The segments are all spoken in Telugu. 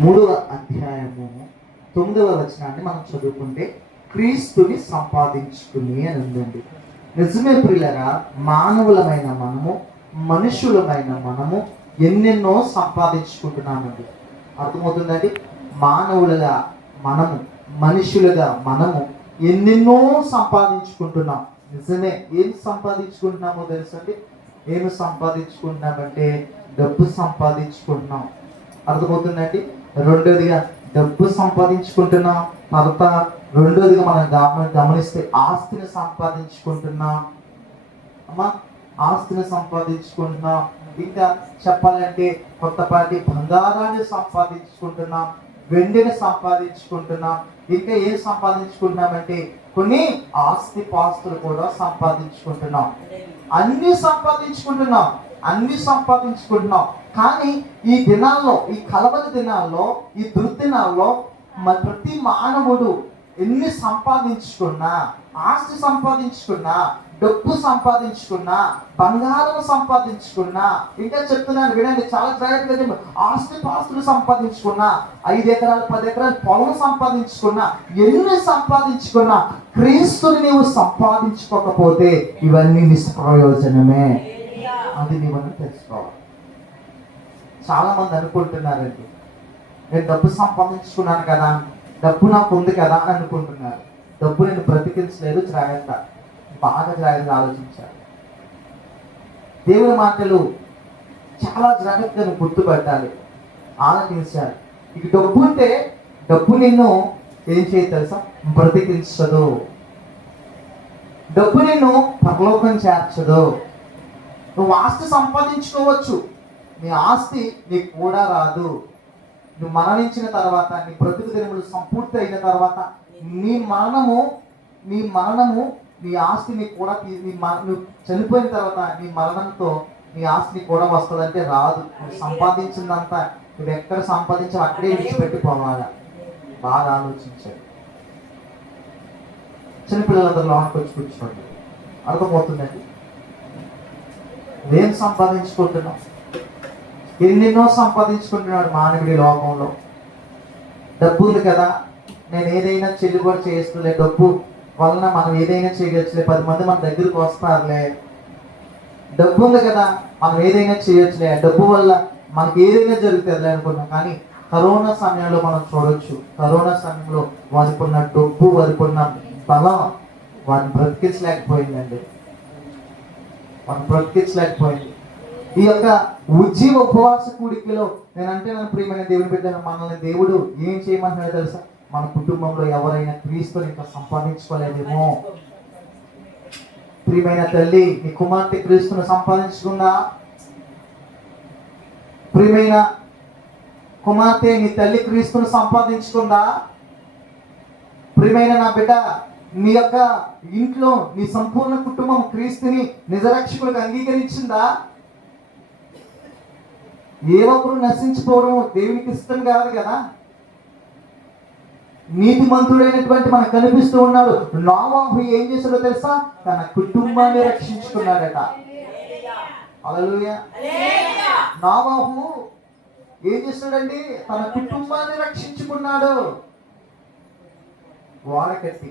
3వ అధ్యాయము 9వ వచనాన్ని మనం చదువుకుంటే, క్రీస్తుని సంపాదించుకుని అని ఉందండి. నిజమే ప్రియులరా, మానవులమైన మనము, మనుషులమైన మనము ఎన్నెన్నో సంపాదించుకుంటున్నామండి. అర్థమవుతుందండి? మానవులుగా మనము, మనుషులుగా మనము ఎన్నెన్నో సంపాదించుకుంటున్నాం. నిజమే. ఏం సంపాదించుకుంటున్నామో తెలుసండి? ఏమి సంపాదించుకుంటున్నామంటే డబ్బు సంపాదించుకుంటున్నాం. అర్థమవుతుందండి? రెండోదిగా డబ్బు సంపాదించుకుంటున్నాం. తర్వాత రెండోదిగా మనం గమనిస్తే ఆస్తిని సంపాదించుకుంటున్నాం. అమ్మా, ఆస్తిని సంపాదించుకుంటున్నాం. ఇంకా చెప్పాలంటే కొత్తపాటి బంగారాన్ని సంపాదించుకుంటున్నాం, వెండిని సంపాదించుకుంటున్నాం. ఇంకా ఏం సంపాదించుకుంటున్నామంటే కొన్ని ఆస్తి పాస్తులు కూడా సంపాదించుకుంటున్నాం. అన్ని సంపాదించుకుంటున్నాం. కానీ ఈ దినాల్లో, ఈ కలవరి దినాల్లో, ఈ దుర్దినాల్లో ప్రతి మానవుడు ఎన్ని సంపాదించుకున్నా, ఆస్తి సంపాదించుకున్నా, డబ్బు సంపాదించుకున్నా, బంగారం సంపాదించుకున్నా, ఇంకా చెప్తున్నాను వినండి, చాలా జాగ్రత్తగా, ఆస్తి పాస్తులు సంపాదించుకున్నా, 5 ఎకరాలు 10 ఎకరాలు పొలం సంపాదించుకున్నా, ఎన్ని సంపాదించుకున్నా క్రీస్తుని నీవు సంపాదించుకోకపోతే ఇవన్నీ నిష్ప్రయోజనమే. అది నీవు తెలుసుకోవాలి. చాలా మంది అనుకుంటున్నారండి, నేను డబ్బు సంపాదించుకున్నాను కదా, డబ్బు నాకు ఉంది కదా అని అనుకుంటున్నారు. డబ్బు నేను బ్రతికించలేదు. బాగా జాగ్రత్తగా ఆలోచించాలి. దేవుని మాటలు చాలా జాగ్రత్తగా గుర్తుపెట్టాలి, ఆలోచించాలి. ఇక డబ్బు ఉంటే డబ్బు నిన్ను ఏం చేయదు తెలుసా? బ్రతికించదు. డబ్బు నిన్ను పరలోకం చేర్చదు. నువ్వు ఆస్తి సంపాదించుకోవచ్చు, నీ ఆస్తి నీకు కూడా రాదు. నువ్వు మరణించిన తర్వాత, నీ బ్రతుకు దినములు సంపూర్తి అయిన తర్వాత, నీ మరణము నీ ఆస్తిని కూడా, నువ్వు చనిపోయిన తర్వాత నీ మరణంతో నీ ఆస్తిని కూడా వస్తుందంటే రాదు. నువ్వు సంపాదించిందంతా నువ్వు ఎక్కడ సంపాదించావు అక్కడే విడిచిపెట్టిపోవాలా. బాగా ఆలోచించాడు. చిన్నపిల్లలందరూ లోపలికి వచ్చి కూర్చోండి. అర్థమవుతుందండి? ఏం సంపాదించుకుంటున్నావు? ఎన్నెన్నో సంపాదించుకుంటున్నాడు మానవుడి లోకంలో. డబ్బు ఉంది కదా, నేను ఏదైనా చెల్లుబాటు చేస్తలే, డబ్బు వలన మనం ఏదైనా చేయొచ్చులే, 10 మంది మన దగ్గరికి వస్తారులే, డబ్బు ఉంది కదా మనం ఏదైనా చేయొచ్చులే, డబ్బు వల్ల మనకి ఏదైనా జరుగుతుందిలే అనుకున్నాం. కానీ కరోనా సమయంలో మనం చూడొచ్చు, కరోనా సమయంలో వారికి ఉన్న డబ్బు, వారికి ఉన్న బలం వారిని బ్రతికించలేకపోయిందండి. ఈ యొక్క ఉజ్జీవ ఉపవాస కూడికలో నేనంటే నన్ను ప్రియమైన దేవుని బిడ్డ, మనల్ని దేవుడు ఏం చేయమంటున్నాడో తెలుసా? మన కుటుంబంలో ఎవరైనా క్రీస్తుని ఇంకా సంపాదించుకోలేదేమో. ప్రియమైన తల్లి, నీ కుమార్తె క్రీస్తుని సంపాదించుకుందా? ప్రియమైన కుమార్తె, నీ తల్లి క్రీస్తుని సంపాదించుకుందా? ప్రియమైన నా బిడ్డ, నీ యొక్క ఇంట్లో నీ సంపూర్ణ కుటుంబం క్రీస్తుని నిజరక్షకులకు అంగీకరించిందా? ఏ ఒక్కరు నశించిపోవడం దేవునికి ఇష్టం కాదు కదా. నీతిమంతుడైనటువంటి మనకు కనిపిస్తూ ఉన్నాడు. నోవాహు ఏం చేశాడో తెలుసా? తన కుటుంబాన్ని రక్షించుకున్నాడట. హల్లెలూయా. నోవాహు ఏం చేశాడండి? తన కుటుంబాన్ని రక్షించుకున్నాడు. ఓడ కట్టి.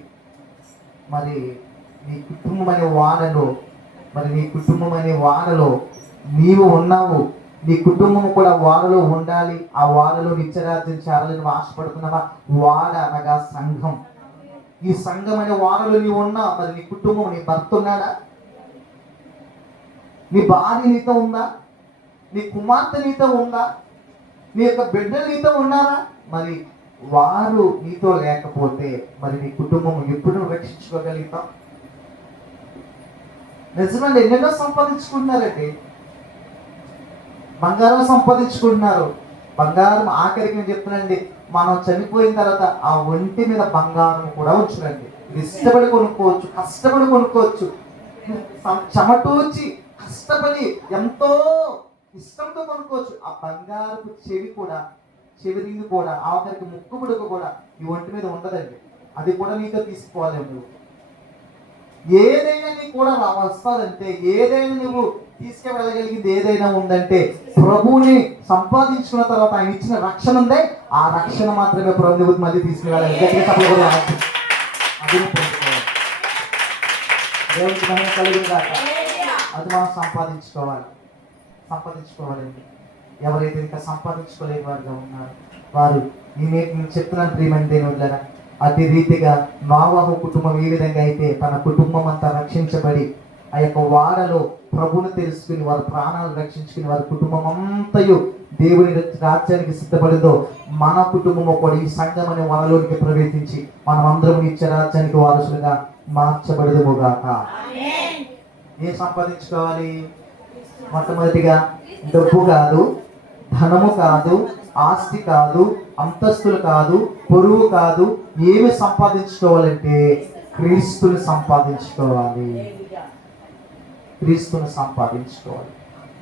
మరి నీ కుటుంబం అనే వాడలో నీవు ఉన్నావు. నీ కుటుంబం కూడా వాడలో ఉండాలి. ఆ వాడలో నిత్యరాజ్యం చేరాలని నువ్వు ఆశపడుతున్నావా? వాడ అనగా సంఘం. ఈ సంఘం అనే వాడలో నీవు ఉన్నా. మరి నీ కుటుంబం, నీ భర్త ఉన్నాడా? నీ భార్య నీతో ఉందా? నీ కుమార్తె నీతో ఉందా? నీ యొక్క బిడ్డలు నీతో ఉన్నారా? మరి వారు నీతో లేకపోతే మరి నీ కుటుంబం ఎప్పుడు రక్షించుకోగలుగుతాం? నిజమండి, ఎన్నెన్నో సంపాదించుకుంటున్నారండి. బంగారం సంపాదించుకుంటున్నారు. బంగారం ఆఖరికి నేను చెప్తున్నానండి, మనం చనిపోయిన తర్వాత ఆ ఒంటి మీద బంగారం కూడా ఉంచునండి. ఇష్టపడి కొనుక్కోవచ్చు, కష్టపడి కొనుక్కోవచ్చు. చెమటూచి కష్టపడి ఎంతో ఇష్టంతో కొనుక్కోవచ్చు. ఆ బంగారపు చెవి రింగు కూడా, ఆఖరికి ముక్కు పుడక కూడా ఈ ఒంటి మీద ఉండదండి. అది కూడా నీతో తీసుకోవాలి. నువ్వు ఏదైనా నీకు కూడా వస్తుందంటే, ఏదైనా నువ్వు తీసుకువెళ్ళగలిగింది ఏదైనా ఉందంటే ప్రభువుని సంపాదించుకున్న తర్వాత ఆయన ఇచ్చిన రక్షణ ఉందే, ఆ రక్షణ మాత్రమే ప్రభువు మళ్ళీ తీసుకువెళ్ళాలి. దేవునికి మహిమ కలిగిన దాకా అది మనం సంపాదించుకోవాలండి. ఎవరైతే ఇంకా సంపాదించుకోలేని వారుగా ఉన్నారు వారు నేను చెప్తున్నాను ప్రియమైన దేవుళ్ళారా, అదే రీతిగా నోవహు కుటుంబం ఏ విధంగా అయితే తన కుటుంబం అంతా రక్షించబడి ఆ యొక్క వాడలో ప్రభువును తెలుసుకుని వారి ప్రాణాలు రక్షించుకుని వారి కుటుంబం అంతయు దేవుని రాజ్యానికి సిద్ధపడిందో, మన కుటుంబము కూడా ఈ సంఘం అనే వనలోనికి ప్రవేశించి మనం అందరం నిత్య రాజ్యానికి వారసులుగా మార్చబడదుముగాక. ఏం సంపాదించుకోవాలి? మొట్టమొదటిగా డబ్బు కాదు, ధనము కాదు, ఆస్తి కాదు, అంతస్తులు కాదు, పొరుగు కాదు. ఏమి సంపాదించుకోవాలంటే క్రీస్తుని సంపాదించుకోవాలి.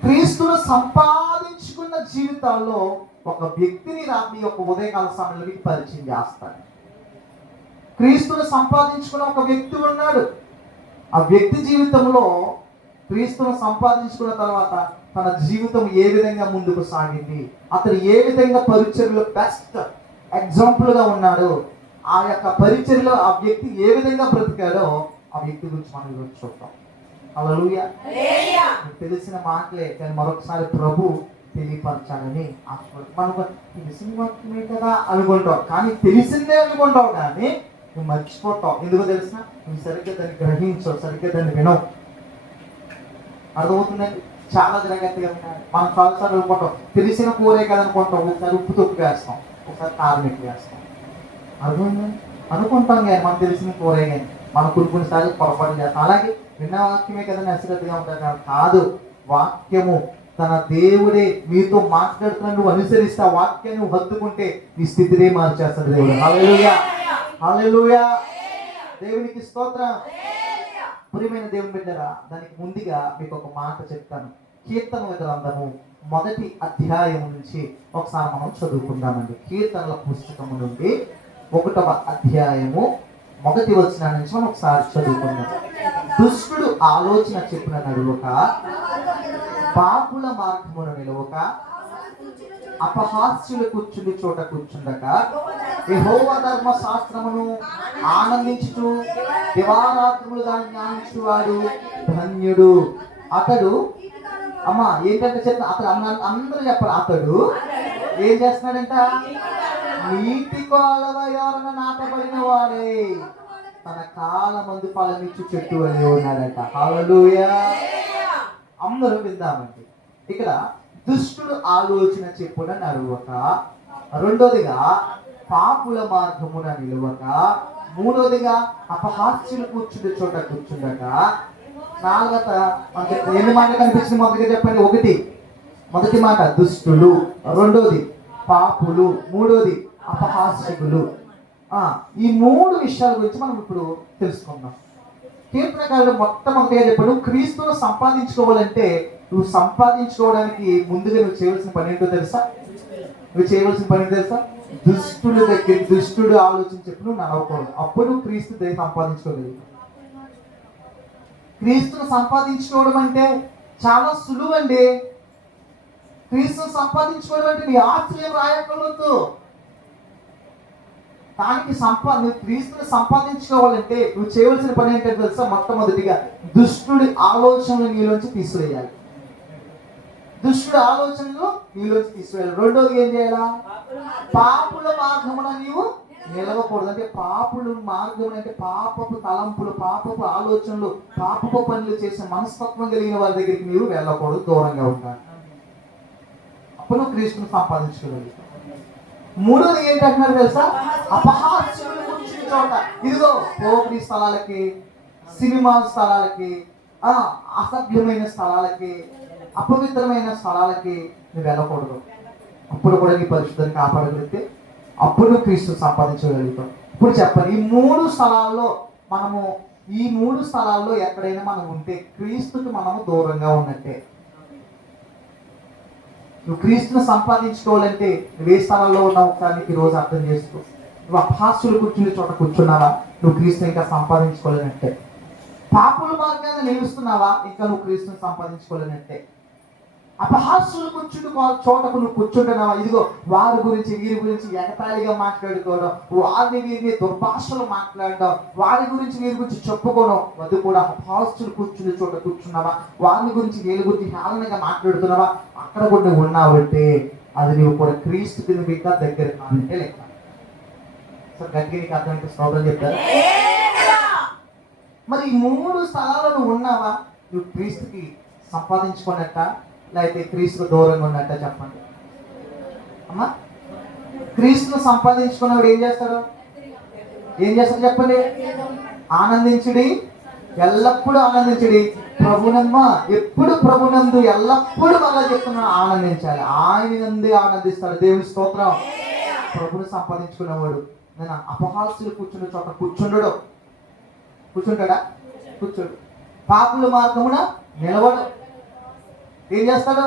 క్రీస్తుని సంపాదించుకున్న జీవితాల్లో ఒక వ్యక్తిని మీ యొక్క ఉదయకాల సమయంలో మీకు పరిచయం చేస్తాను. క్రీస్తుని సంపాదించుకున్న ఒక వ్యక్తి ఉన్నాడు. ఆ వ్యక్తి జీవితంలో క్రీస్తును సంపాదించుకున్న తర్వాత తన జీవితం ఏ విధంగా ముందుకు సాగింది, అతను ఏ విధంగా పరిచర్యలో బెస్ట్ ఎగ్జాంపుల్గా ఉన్నాడు, ఆ యొక్క పరిచర్యలో ఆ వ్యక్తి ఏ విధంగా బ్రతికాడో ఆ వ్యక్తి గురించి మనం ఈరోజు చూద్దాం. హల్లెలూయా. తెలిసిన మాటలే కానీ మరొకసారి ప్రభు తెలియపరచాలని మనకు తెలిసిన వాక్యమే కదా అనుకుంటావు, కానీ తెలిసిందే అనుకుంటావు, కానీ నువ్వు మర్చిపోతావు. ఎందుకో తెలిసిన, నువ్వు సరిగ్గా దాన్ని గ్రహించవు, సరిగ్గా దాన్ని వినవు. అర్థమవుతుందండి? చాలా జాగ్రత్తగా వినాలి. మనం చాలాసార్లు అనుకుంటాం తెలిసిన కూరే కదా అనుకుంటాం, ఒకసారి ఉప్పు తొక్కు వేస్తాం, ఒకసారి కారం ఎక్కువ వేస్తాం. అర్థమైందండి? అనుకుంటాం కానీ మనం తెలిసిన కూరే కానీ మనం కొన్నిసార్లు పొరపాటు చేస్తాం. అలాగే విన్న వాక్యమే కదా అశ్రద్ధగా ఉంటారు కాదు. వాక్యము తన దేవుడే మీతో మాట్లాడుతున్నా నువ్వు అనుసరిస్తే ఆ వాక్యాన్ని నువ్వు హత్తుకుంటే నీ స్థితినే మార్చేస్తాడు దేవుడు. హల్లెలూయా, హల్లెలూయా. దేవునికి స్తోత్రం. ప్రియమైన దేవుని బిడ్డరా, దానికి ముందుగా మీకు ఒక మాట చెప్తాను. కీర్తనల గ్రంథము 1వ అధ్యాయం నుంచి ఒకసారి మనం చదువుకుందామండి. కీర్తనల పుస్తకము నుండి 1వ అధ్యాయము 1వ వచనం నుంచి మనం ఒకసారి చదువుకుందాం. దుష్టుడు ఆలోచన చెప్పిన నడువక, పాపుల మార్గమున నిలవక, అపహాస్యులు కూర్చుండి చోట కూర్చుండక, యెహోవా ధర్మశాస్త్రమును ఆనందించుచు దివారాత్రములు దాన్ని జ్ఞానించువాడు ధన్యుడు. అతడు అమ్మా ఏంటంటే చెప్తా, అతడు అందరూ చెప్పాలి. అతడు ఏం చేస్తున్నాడంట? నీటి కాలవ ఎవరన్నా నాటబడిన వాడే తన కాలమందు ఫలమిచ్చు చెట్టు అని ఉన్నాడట. హల్లెలూయా. అందరూ విందామండి. ఇక్కడ దుష్టుడు ఆలోచన చెప్పున నడువక, రెండోదిగా పాపుల మార్గమున నిలువక, మూడోదిగా అపహాస్యులు కూర్చుండే చోట కూర్చుండక, నాలుగత ఎన్ని మాటలు కనిపించింది? మొదటిగా చెప్పండి. మొదటి మాట దుష్టులు, రెండోది పాపులు, మూడోది అపహాస్యులు. ఈ 3 విషయాల గురించి మనం ఇప్పుడు తెలుసుకుందాం. కీర్తనకారుడు మొట్టమొదటిగా చెప్పాడు, క్రీస్తును సంపాదించుకోవాలంటే నువ్వు సంపాదించుకోవడానికి ముందుగా నువ్వు చేయవలసిన పని ఏంటో తెలుసా? దుష్టుల దగ్గర దుష్టుడు ఆలోచన చెప్పి నువ్వు నడవకూడదు. అప్పుడు నువ్వు క్రీస్తు సంపాదించుకోగలుగుతావు. క్రీస్తును సంపాదించుకోవడం అంటే చాలా సులువు అండి. క్రీస్తును సంపాదించుకోవడం అంటే నీ ఆశ్రయం రాయకూడదు. దానికి నువ్వు క్రీస్తుని సంపాదించుకోవాలంటే నువ్వు చేయవలసిన పని ఏంటంటే తెలుసా? మొట్టమొదటిగా దుష్టుడి ఆలోచనలు నీలోంచి తీసివేయాలి. రెండోది ఏం చేయాలా? పాపుల మార్గమున నీవు నిలవకూడదు. అంటే పాపుల మార్గం అంటే పాపపు తలంపులు, పాపపు ఆలోచనలు, పాపపు పనులు చేసే మనస్తత్వం కలిగిన వారి దగ్గరికి నీవు వెళ్ళకూడదు, దూరంగా ఉంటాను. అప్పుడు నువ్వు క్రీస్తుని సంపాదించుకోగలుగుతావు. మూడోది ఏంటంటున్నారు తెలుసా? అపహాస్యులు కూర్చునే చోట. ఇదిగో పోటీ స్థలాలకి, సినిమా స్థలాలకి, అసభ్యమైన స్థలాలకి, అపవిత్రమైన స్థలాలకి నువ్వు వెళ్ళకూడదు. అప్పుడు కూడా నీ పరిశుద్ధాన్ని కాపాడగలిగితే అప్పుడు నువ్వు క్రీస్తు సంపాదించగలుగుతావు. ఇప్పుడు చెప్పండి, ఈ మూడు స్థలాల్లో ఎక్కడైనా మనం ఉంటే క్రీస్తుకి మనము దూరంగా ఉన్నట్టే. నువ్వు క్రీస్తుని సంపాదించుకోవాలంటే నువ్వు ఏ స్థలంలో ఉన్నావు ఒకసారి నీకు ఈరోజు అర్థం చేసుకో. నువ్వు అపహాస్యులు కూర్చునే చోట కూర్చున్నావా? నువ్వు క్రీస్తుని ఇంకా సంపాదించుకోలేనట్టే. పాపుల మార్గాన్ని నిలుస్తున్నావా, ఇంకా నువ్వు క్రీస్తుని సంపాదించుకోలేనట్టే. అపహాస్యులు కూర్చుంటూ చోటకు నువ్వు కూర్చుంటున్నావా, ఇదిగో వారి గురించి వీరి గురించి ఎగతాళిగా మాట్లాడుకోవడం, వారిని వీరిని దుర్భాషలు మాట్లాడడం, వారి గురించి వీరి గురించి చెప్పుకోవడం, అది కూడా అపహాస్యులు కూర్చుని చోట కూర్చున్నావా, వారిని గురించి వీరి గురించి హేళనగా మాట్లాడుతున్నావా, అక్కడ కూడా నువ్వు ఉన్నావంటే అది నువ్వు కూడా క్రీస్తుకి నువ్వు ఇంకా దగ్గర కాదంటే లెక్క. సో గట్టిగా నీకు అర్థమైతే స్తోత్రం చెప్తారు. మరి ఈ 3 స్థలాల్లో నువ్వు ఉన్నావా, నువ్వు క్రీస్తుకి సంపాదించుకున్నట్ట, లేకపోతే క్రీస్తుకు దూరంగా ఉన్నట్ట? చెప్పండి అమ్మా. క్రీస్తును సంపాదించుకున్నవాడు ఏం చేస్తాడు చెప్పండి? ఆనందించుడి, ఎల్లప్పుడూ ఆనందించుడి, ప్రభునమ్మ ఎప్పుడు ప్రభునందు ఎల్లప్పుడూ మళ్ళా చెప్తున్నాడు ఆనందించాలి. ఆయన నందే ఆనందిస్తాడు. దేవుని స్తోత్రం. ప్రభుని సంపాదించుకున్నవాడు నేను అపహాస్యులు కూర్చున్న చోట కూర్చుండడు. కూర్చుంటాడా? కూర్చోడు. పాపుల మార్గమున నిలవడు. ఏం చేస్తాడు?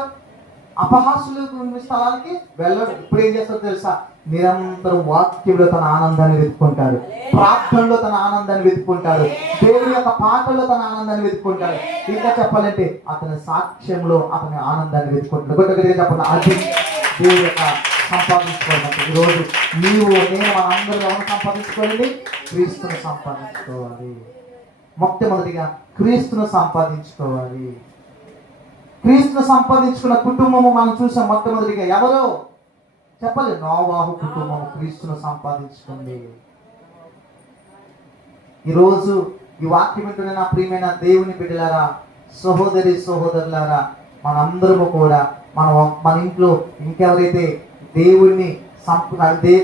అపహాస్యులు స్థలానికి వెళ్ళడు. ఇప్పుడు ఏం చేస్తాడో తెలుసా? నిరంతరం వాక్యంలో తన ఆనందాన్ని వెతుక్కుంటాడు, ప్రార్థనలో తన ఆనందాన్ని వెతుక్కుంటాడు, దేవుని యొక్క పాటల్లో తన ఆనందాన్ని వెతుక్కుంటాడు. ఇంకా చెప్పాలంటే అతని సాక్ష్యంలో అతని ఆనందాన్ని వెతుక్కుంటాడు. గొప్పగా చెప్పండి, అది దేవుని యొక్క సంపాదించుకోవాలి. ఈరోజు నీవు నేను మనందరూ ఎవరు సంపాదించుకోవాలి? క్రీస్తును సంపాదించుకోవాలి. మొట్టమొదటిగా క్రీస్తును సంపాదించుకోవాలి. క్రీస్తును సంపాదించుకున్న కుటుంబము మనం చూసాం. మొట్టమొదటిగా ఎవరో చెప్పాలి, నోవాహు కుటుంబం క్రీస్తును సంపాదించుకుంది. ఈరోజు ఈ వాక్యం వింటున్న నా ప్రియమైన దేవుని బిడ్డలారా, సహోదరి సహోదరులారా, మనందరము కూడా మన ఇంట్లో ఇంకెవరైతే దేవుడిని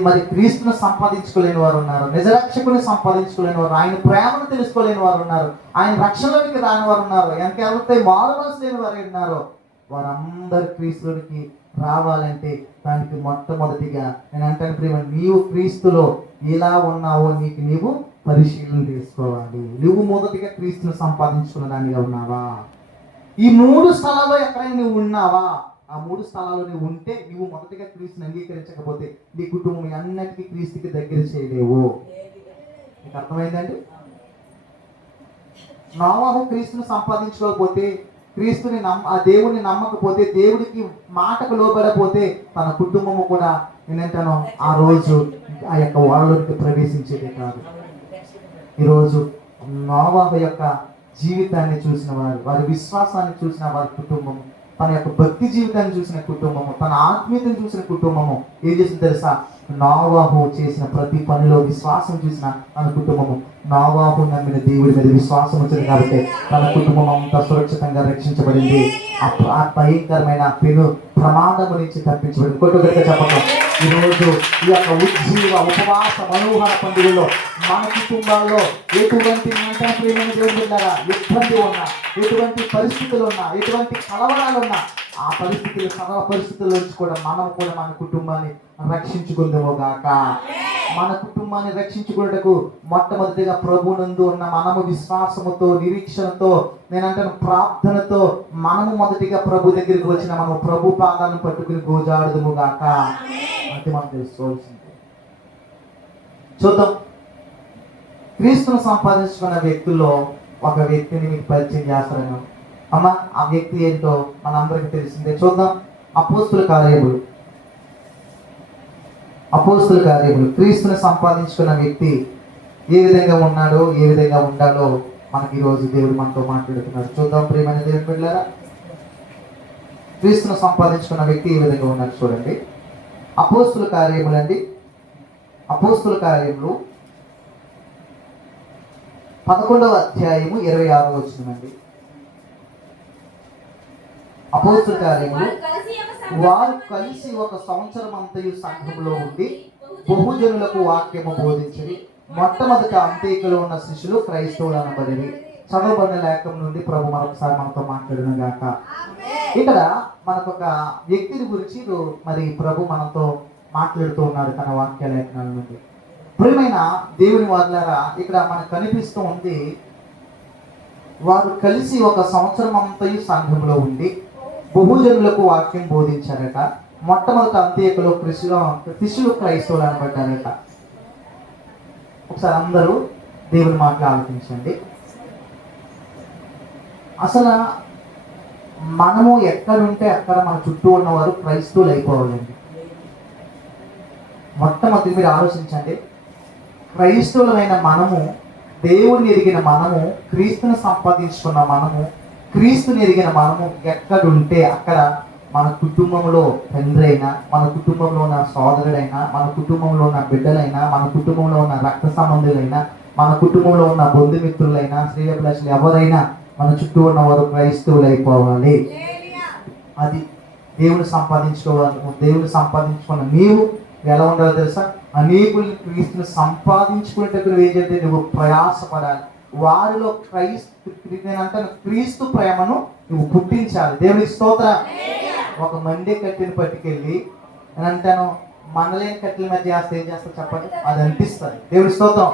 మరి క్రీస్తును సంపాదించుకోలేని వారు ఉన్నారు, నిజరక్షకుని సంపాదించుకోలేని వారు, ఆయన ప్రేమను తెలుసుకోలేని వారు ఉన్నారు, ఆయన రక్షణలోనికి రాని వారు ఉన్నారు, ఎంకెవరైతే మారుమనసు లేని వారు ఉన్నారు, వారందరూ క్రీస్తులోనికి రావాలంటే దానికి మొట్టమొదటిగా నేను అంటాను ప్రేమ, నీవు క్రీస్తులో ఎలా ఉన్నావో నీవు పరిశీలన చేసుకోవాలి. నువ్వు మొదటిగా క్రీస్తును సంపాదించుకున్న దానిగా ఉన్నావా? ఈ 3 స్థలాల్లో ఎక్కడైనా నువ్వు ఉన్నావా? ఆ 3 స్థలాల్లో నువ్వు ఉంటే నువ్వు మొదటిగా క్రీస్తుని అంగీకరించకపోతే నీ కుటుంబం అన్నిటికీ క్రీస్తుకి దగ్గర చేయలేవు. నీకు అర్థమైందండి? నోవాహు క్రీస్తుని సంపాదించుకోకపోతే, క్రీస్తుని ఆ దేవుడిని నమ్మకపోతే, దేవుడికి మాటకు లోబడపోతే తన కుటుంబము కూడా నేనంటాను ఆ రోజు ఆ యొక్క వాళ్ళలోకి ప్రవేశించేది కాదు. ఈరోజు నోవాహు యొక్క జీవితాన్ని చూసిన వారు, వారి విశ్వాసాన్ని చూసిన వారి కుటుంబము, తన యొక్క భక్తి జీవితాన్ని చూసిన కుటుంబము, తన ఆత్మీయతను చూసిన కుటుంబము ఏం చేసింది తెలుసా? నోవాహు చేసిన ప్రతి పనిలో విశ్వాసం చూసిన తన కుటుంబము, నోవాహు నమ్మిన దేవుడి మీద విశ్వాసం వచ్చింది కాబట్టి తన కుటుంబం అంతా సురక్షితంగా రక్షించబడింది. ఆ భయంకరమైన పెను ప్రమాదము నుంచి తప్పించబడింది. కొట్టుగట్టిగా చెప్పండి. ఈరోజు ఈ యొక్క ఉజ్జీవ ఉపవాస మనోహర పండుగలో మన కుటుంబాల్లో ఎటువంటి ఇబ్బంది ఉన్నా, ఎటువంటి పరిస్థితులు ఉన్నా, ఎటువంటి కలవరాలు ఉన్నా, ఆ పరిస్థితులు సర్వ పరిస్థితుల నుంచి కూడా మనం కూడా మన కుటుంబాన్ని రక్షించుకుందాము గాక. మన కుటుంబాన్ని రక్షించుకున్నటకు మొట్టమొదటిగా ప్రభునందు ఉన్న మనము విశ్వాసముతో, నిరీక్షణతో, నేనంటాను ప్రార్థనతో మనము మొదటిగా ప్రభు దగ్గరికి వచ్చిన మనం ప్రభు పాదాలను పట్టుకుని గోజాడుదుము గాక. అది మనం తెలుసుకోవాల్సింది. చూద్దాం. క్రీస్తును సంపాదించుకున్న వ్యక్తుల్లో ఒక వ్యక్తిని మీకు పరిచయం చేస్తాను అమ్మ. ఆ వ్యక్తి ఏంటో మనందరికీ తెలిసిందే. చూద్దాం. అపోస్తుల కార్యములు క్రీస్తుని సంపాదించుకున్న వ్యక్తి ఏ విధంగా ఉన్నాడో, ఏ విధంగా ఉండాలో మనకి ఈరోజు దేవుడు మనతో మాట్లాడుతున్నాడు. చూద్దాం ప్రియమైన దేవుని బిడ్డలారా. క్రీస్తును సంపాదించుకున్న వ్యక్తి ఏ విధంగా ఉన్నాడు చూడండి. అపోస్తుల కార్యములు 11వ అధ్యాయము 26వ వచనమండి. అపోస్తుల కార్యములు వారు కలిసి ఒక సంవత్సరం అంతయు సంఘములో ఉండి బహుజనులకు వాక్యము బోధించి మొట్టమొదట అంత్యోక్యలో ఉన్న శిష్యులు క్రైస్తవులు అనబడిరి. చదవబడిన లేఖం నుండి ప్రభు మరొకసారి మనతో మాట్లాడిన గాక. ఇక్కడ మనకొక వ్యక్తిని గురించి మరి ప్రభు మనతో మాట్లాడుతూ ఉన్నాడు తన వాక్య లేఖనాల నుండి. ప్రియమైన దేవుని వారులారా, ఇక్కడ మనకు కనిపిస్తూ ఉంది, వారు కలిసి ఒక సంవత్సరం అంతయు సంఘంలో ఉండి బహుజనులకు వాక్యం బోధించారట. మొట్టమొదటి అంత్యోక్యలో శిష్యులు క్రైస్తవులు అనబడ్డారట. ఒకసారి అందరూ దేవుని మాటలు ఆలోచించండి. అసలు మనము ఎక్కడుంటే అక్కడ మన చుట్టూ ఉన్నవారు క్రైస్తవులు అయిపోవాలండి. మొట్టమొదటి మీరు ఆలోచించండి, క్రైస్తవులమైన మనము, దేవుని ఎరిగిన మనము, క్రీస్తుని సంపాదించుకున్న మనము, క్రీస్తుని ఎరిగిన మనము ఎక్కడుంటే అక్కడ మన కుటుంబంలో తండ్రి అయినా, మన కుటుంబంలో ఉన్న సోదరుడైనా, మన కుటుంబంలో ఉన్న బిడ్డలైనా, మన కుటుంబంలో ఉన్న రక్త సంబంధులైనా, మన కుటుంబంలో ఉన్న బంధుమిత్రులైనా, శ్రేయభిలాషులు ఎవరైనా మన చుట్టూ ఉన్నవారు క్రైస్తవులు అయిపోవాలి. అది దేవుని సంపాదించుకోవాలి. దేవుని సంపాదించుకున్న నీవు ఎలా ఉండాలో తెలుసా? అనేకుల్ని క్రీస్తుని సంపాదించుకునేటప్పుడు ఏం చేస్తే నువ్వు ప్రయాసపడాలి. వారిలో క్రీస్తు ప్రేమను నువ్వు పుట్టించాలి. దేవునికి స్తోత్రం. ఒక మండే కట్టెని పట్టుకెళ్ళి నేను అంటాను, మనలేని కట్టెల మధ్య చేస్తే ఏం చేస్తా చెప్పండి? అది అనిపిస్తుంది. దేవుడి స్తోత్రం.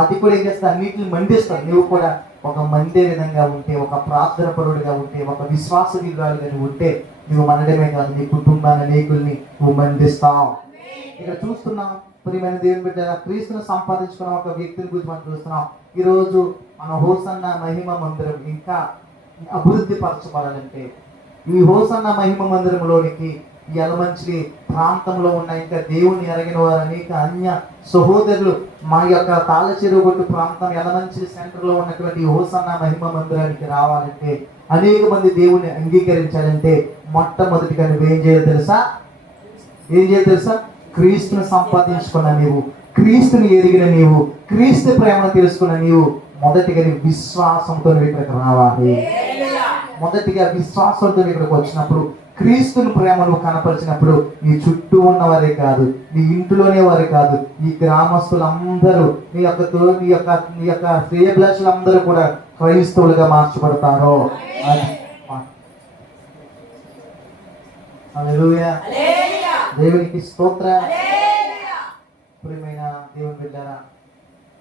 అది కూడా ఏం చేస్తా? అన్నిటిని మండిస్తుంది. నువ్వు కూడా ఒక మండే విధంగా ఉంటే, ఒక ప్రార్థన పరుడిగా ఉంటే, ఒక విశ్వాస విధాలుగా నువ్వు ఉంటే, నువ్వు మనడమే కాదు, నీ కుటుంబాన్ని అనేకుల్ని నువ్వు మండిస్తావు. ఇక్కడ చూస్తున్నాం ప్రియమైన దేవుని బిడ్డ, క్రీస్తును సంపాదించుకున్న ఒక వ్యక్తిని గురించి మనం చూస్తున్నాం. ఈరోజు మన హోసన్న మహిమ మందిరం ఇంకా అభివృద్ధి పరచబడాలంటే, ఈ హోసన్న మహిమ మందిరంలోనికి ఈ యలమంచిలి ప్రాంతంలో ఉన్న ఇంకా దేవుని ఎరగిన వారు అనేక అన్య సహోదరులు మా యొక్క తాళచెరుగొట్టు ప్రాంతం యలమంచిలి సెంటర్లో ఉన్నటువంటి హోసన్న మహిమ మందిరానికి రావాలంటే, అనేక మంది దేవుని అంగీకరించాలంటే మొట్టమొదటిగా నువ్వేం చేయాలి తెలుసా? ఏం చేయాలి తెలుసా? క్రీస్తుని సంపాదించుకున్న నీవు, క్రీస్తుని ఎరిగిన నీవు, క్రీస్తు ప్రేమను తెలుసుకున్న నీవు మొదటిగా నీ విశ్వాసంతో ఇక్కడికి రావాలి. మొదటిగా విశ్వాసంతో ఇక్కడికి వచ్చినప్పుడు, క్రీస్తుని ప్రేమను కనపరిచినప్పుడు నీ చుట్టూ ఉన్నవారే కాదు, నీ ఇంటిలోనే వారే కాదు, నీ గ్రామస్తులందరూ, నీ యొక్క శ్రేయభిలాషులందరూ కూడా క్రైస్తవులుగా మార్చబడతారు. హల్లెలూయా. దేవునికి స్తోత్రం. ప్రియమైన దేవుని బిడ్డలారా,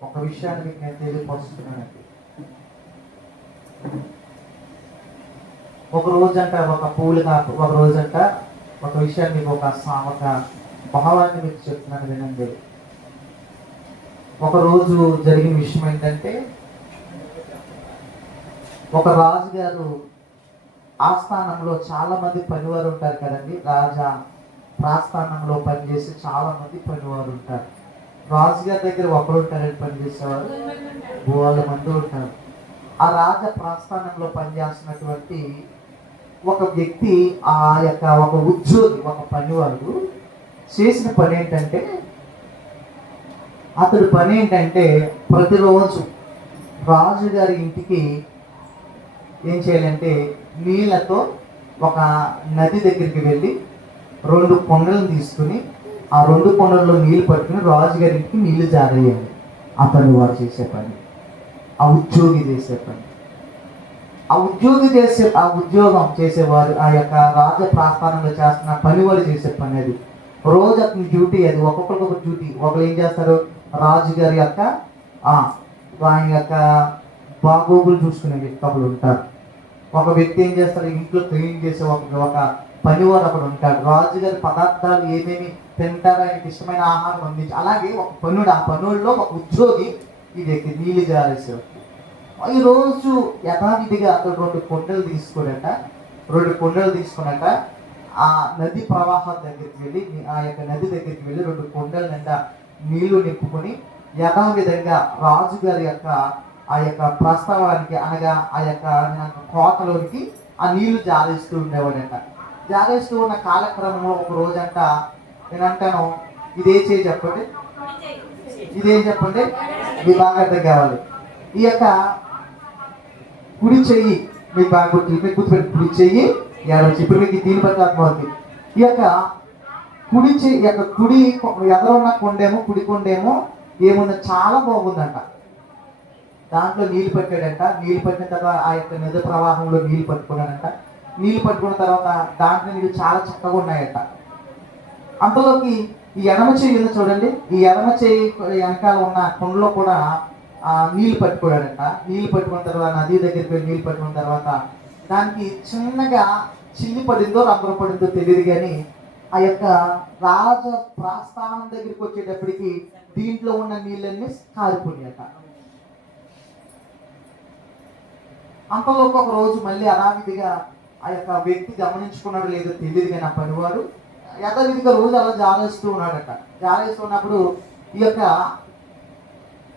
ఒక విషయాన్ని మీకు నేను తెలియపరుస్తున్నానండి. ఒక రోజంట ఒక పూలు కాకు, ఒక రోజంట ఒక విషయాన్ని మీకు ఒక భావాన్ని మీకు చెప్తున్నాను వినండి. ఒకరోజు జరిగిన విషయం ఏంటంటే, ఒక రాజుగారు ఆస్థానంలో చాలా మంది పనివారు ఉంటారు కదండి. రాజా ప్రాస్థానంలో పనిచేసి చాలా మంది పనివారు ఉంటారు. రాజుగారి దగ్గర ఒకరు ఉంటారని పనిచేసేవారు 200 మంది ఉంటారు. ఆ రాజ ప్రాస్థానంలో పనిచేస్తున్నటువంటి ఒక వ్యక్తి, ఆ యొక్క ఒక ఉద్యోగి, ఒక పనివాడు చేసిన పని ఏంటంటే, అతడు పని ఏంటంటే ప్రతిరోజు రాజుగారి ఇంటికి ఏం చేయాలంటే నీళ్ళతో ఒక నది దగ్గరికి వెళ్ళి 2 కుండలను తీసుకుని ఆ 2 కుండల్లో నీళ్ళు పట్టుకుని రాజుగారింటికి నీళ్లు జారేయాలి. ఆ పని వాడు చేసే పని, ఆ ఉద్యోగి చేసే పని. ఆ ఉద్యోగం చేసేవారు, ఆ యొక్క రాజ ప్రాస్థానంలో చేస్తున్న పని వాళ్ళు చేసే పని అది. రోజు అతని డ్యూటీ అది, ఒక్కొక్కరికి డ్యూటీ. ఒకరు ఏం చేస్తారు? రాజుగారి యొక్క ఆయన యొక్క బాగోగులు చూసుకునే వ్యక్తి ఒకరు ఉంటారు. ఒక వ్యక్తి ఏం చేస్తారు? ఇంట్లో క్లీన్ చేసే ఒక పనివారు అక్కడ ఉంటాడు. రాజుగారి పదార్థాలు ఏమేమి తింటారో, ఆయనకి ఇష్టమైన ఆహారం అందించి, అలాగే ఒక పనుడు, ఆ పనుల్లో ఒక ఉద్యోగి ఈ వ్యక్తి నీళ్ళు జారేసాడు. ఈరోజు యథావిధిగా అతడు 2 కుండలు తీసుకున్నట ఆ నది ప్రవాహం దగ్గరికి వెళ్ళి, ఆ యొక్క నది దగ్గరికి వెళ్ళి 2 కుండల నిండా నీళ్లు నింపుకొని యథావిధంగా రాజుగారి యొక్క ఆ యొక్క ప్రస్తావానికి, అనగా ఆ యొక్క కోటలోనికి ఆ నీళ్లు జారేస్తూ ఉండేవాడంట. జారేస్తూ ఉన్న కాలక్రమంలో ఒక రోజంట నేనంటాను, ఇదే చేయి చెప్పండి, ఇదేం చెప్పండి, మీ బాగా అర్థం కావాలి. ఈ యొక్క కుడి చెయ్యి మీకు బాగా గుర్తుపెట్టి, కుడి చెయ్యి ఎడమ. ఇప్పుడు మీకు దీని బట్టి అర్థమవుతుంది. ఈ యొక్క కుడి చెయ్యి యొక్క కుడి ఎదరున్న కొండేమో, కుడి కొండేమో ఏముందో చాలా బాగుందంట. దాంట్లో నీళ్ళు పట్టాడంట. నీళ్ళు పట్టిన తర్వాత ఆ యొక్క నది ప్రవాహంలో నీళ్ళు పట్టుకున్నాడంట. నీళ్ళు పట్టుకున్న తర్వాత దాంట్లో నీళ్ళు చాలా చక్కగా ఉన్నాయంట. అంతలోకి ఈ ఎడమ చెయ్యి ఉంది చూడండి, ఈ ఎడమ చెయ్యి వెనకాల ఉన్న కొండలో కూడా నీళ్ళు పట్టుకోడాడంట. నీళ్ళు పట్టుకున్న తర్వాత నది దగ్గరికి వెళ్ళి నీళ్ళు పట్టుకున్న తర్వాత దానికి చిన్నగా చిల్లి పడిందో రంధ్రం పడిందో తెలియదు, కానీ ఆ యొక్క రాజ ప్రాస్థానం దగ్గరికి వచ్చేటప్పటికి దీంట్లో ఉన్న నీళ్ళన్నీ కారిపోయాయట. అంతలోకి ఒక రోజు మళ్ళీ యథావిధిగా ఆ యొక్క వ్యక్తి గమనించుకున్నాడు లేదో తెలియదు కానీ ఆ పనివాడు యథావిధిగా రోజు అలా జారేస్తూ ఉన్నాడట. జారేస్తూ ఉన్నప్పుడు ఈ యొక్క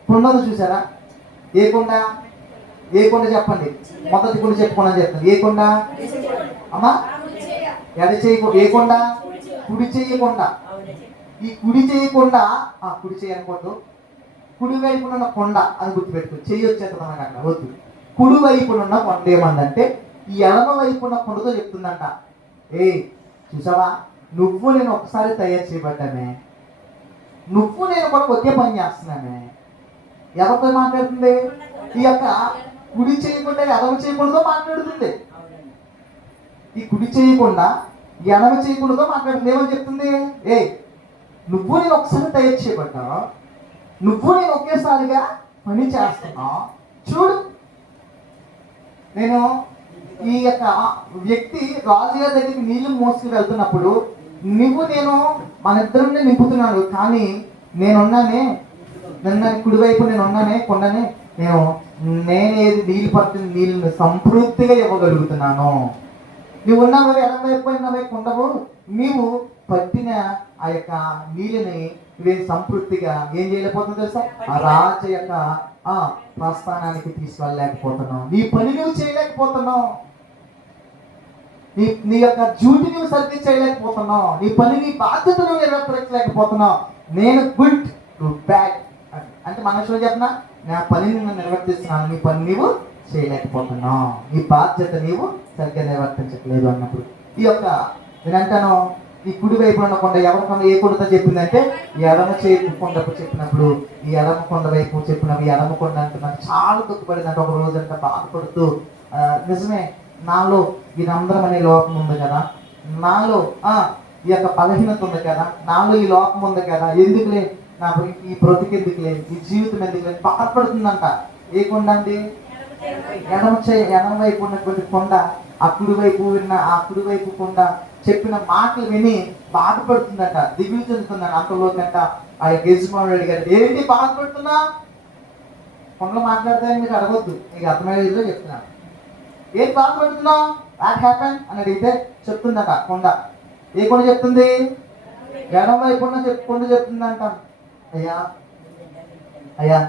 కుండను చూసారా? ఏ కొండ? ఏ కొండ చెప్పండి? మొదటి కొండ చెప్పుకున్నా చెప్తాను. ఏ కొండ అమ్మా? ఎడ చేయకుండా. ఏ కొండ? కుడి చేయకుండా. ఈ కుడి చేయకుండా కుడి చేయకూడదు. కుడి వైపున ఉన్న కొండ అది గుర్తుపెట్టుకో. చెయ్యి వచ్చేస్తుంది మనకు అక్కడ వద్దు. కుడి వైపున ఉన్న కొండ ఏమందంటే ఈ ఎడమ వైపున్న కొండతో చెప్తుందంట, ఏ చూసావా, నువ్వు నేను ఒకసారి తయారు చేయబడ్డానే, నువ్వు నేను కూడా ఒకే పని చేస్తున్నానే. ఎవరితో మాట్లాడుతుంది? ఈ యొక్క కుడి చేయకుండా ఎడమ చేయకూడదో మాట్లాడుతుంది. ఈ కుడి చేయకుండా ఎడమ చేయకూడదో మాట్లాడుతుంది. ఏమని చెప్తుంది? ఏ నువ్వు నేను ఒకసారి తయారు చేయబడ్డా, నువ్వు నేను ఒకేసారిగా పని చేస్తున్నా. చూడు, నేను ఈ యొక్క వ్యక్తి రాజుగారి దగ్గరికి నీళ్లు మోసుకు వెళ్తున్నప్పుడు నువ్వు నేను మన ఇద్దరిని నింపుతున్నాను, కానీ నేనున్నానే, నిన్న కుడివైపు నేను ఉన్నానే కొండనే, నేనేది నీళ్ళు పట్టిన నీళ్ళని సంతృప్తిగా ఇవ్వగలుగుతున్నాను. నువ్వు ఉన్నావు ఎడమవైపు కొండవు, నీవు పట్టిన ఆ యొక్క నీళ్ళని ఇవేం సంతృప్తిగా ఏం చేయలేకపోతుంది తెలుసా? ఆ రాజు యొక్క ప్రస్థానానికి తీసుకెళ్ళలేకపోతున్నావు. నీ పని నువ్వు చేయలేకపోతున్నావు. నీ యొక్క డ్యూటీ నువ్వు సరిగ్గా చేయలేకపోతున్నావు. నీ పని, నీ బాధ్యత నువ్వు నిర్వర్తించలేకపోతున్నావు. నేను గుడ్ టు బ్యాడ్ అంటే మనుషులు చెప్పినా, నా పనిని నేను నిర్వర్తిస్తున్నాను, నీ పని నీవు చేయలేకపోతున్నావు, నీ బాధ్యత నీవు సరిగ్గా నిర్వర్తించట్లేదు అన్నప్పుడు ఈ యొక్క నేనంటాను, ఈ కుడి వైపు ఉన్న కొండ ఎవరి కొండ ఏ కొండతో చెప్పిందంటే ఎడమ చేపు కొండకు చెప్పినప్పుడు, ఈ ఎడమ కొండ వైపు చెప్పినప్పుడు ఈ ఎడమ కొండ అంటే నాకు చాలా దుఃఖపడిందంటే ఒక రోజు అంతా బాధపడుతూ, నిజమే నాలో ఇదందరం అనే లోపం ఉంది కదా, నాలో ఈ యొక్క బలహీనత ఉంది కదా, నాలో ఈ లోపం ఉంది కదా, ఎందుకులే నాకు ఈ బ్రతుకు ఎందుకులే, ఈ జీవితం ఎందుకులే బాధపడుతుందంట. ఏ కొండ అండి? ఎడమ వైపు ఉన్నటువంటి కొండ. ఆ కుడివైపు కొండ చెప్పిన మాటలు విని బాధపడుతుందట, దిగులు చెందుతుందంట. అంతలోకంట ఆ యజమానుడు అడిగారు, ఏంటి బాధపడుతున్నా? కొండలు మాట్లాడతాయని మీరు అడగొద్దు, మీకు అర్థమయ్యేదిలో చెప్తున్నాను. ఏం బాధపడుతున్నావు? వాట్ హ్యాపెన్ అని అడిగితే చెప్తుందట కొండ. ఏ కొండ చెప్తుంది? ఎడమ వైపు ఉన్న కొండ చెప్తుందంట, అయ్యా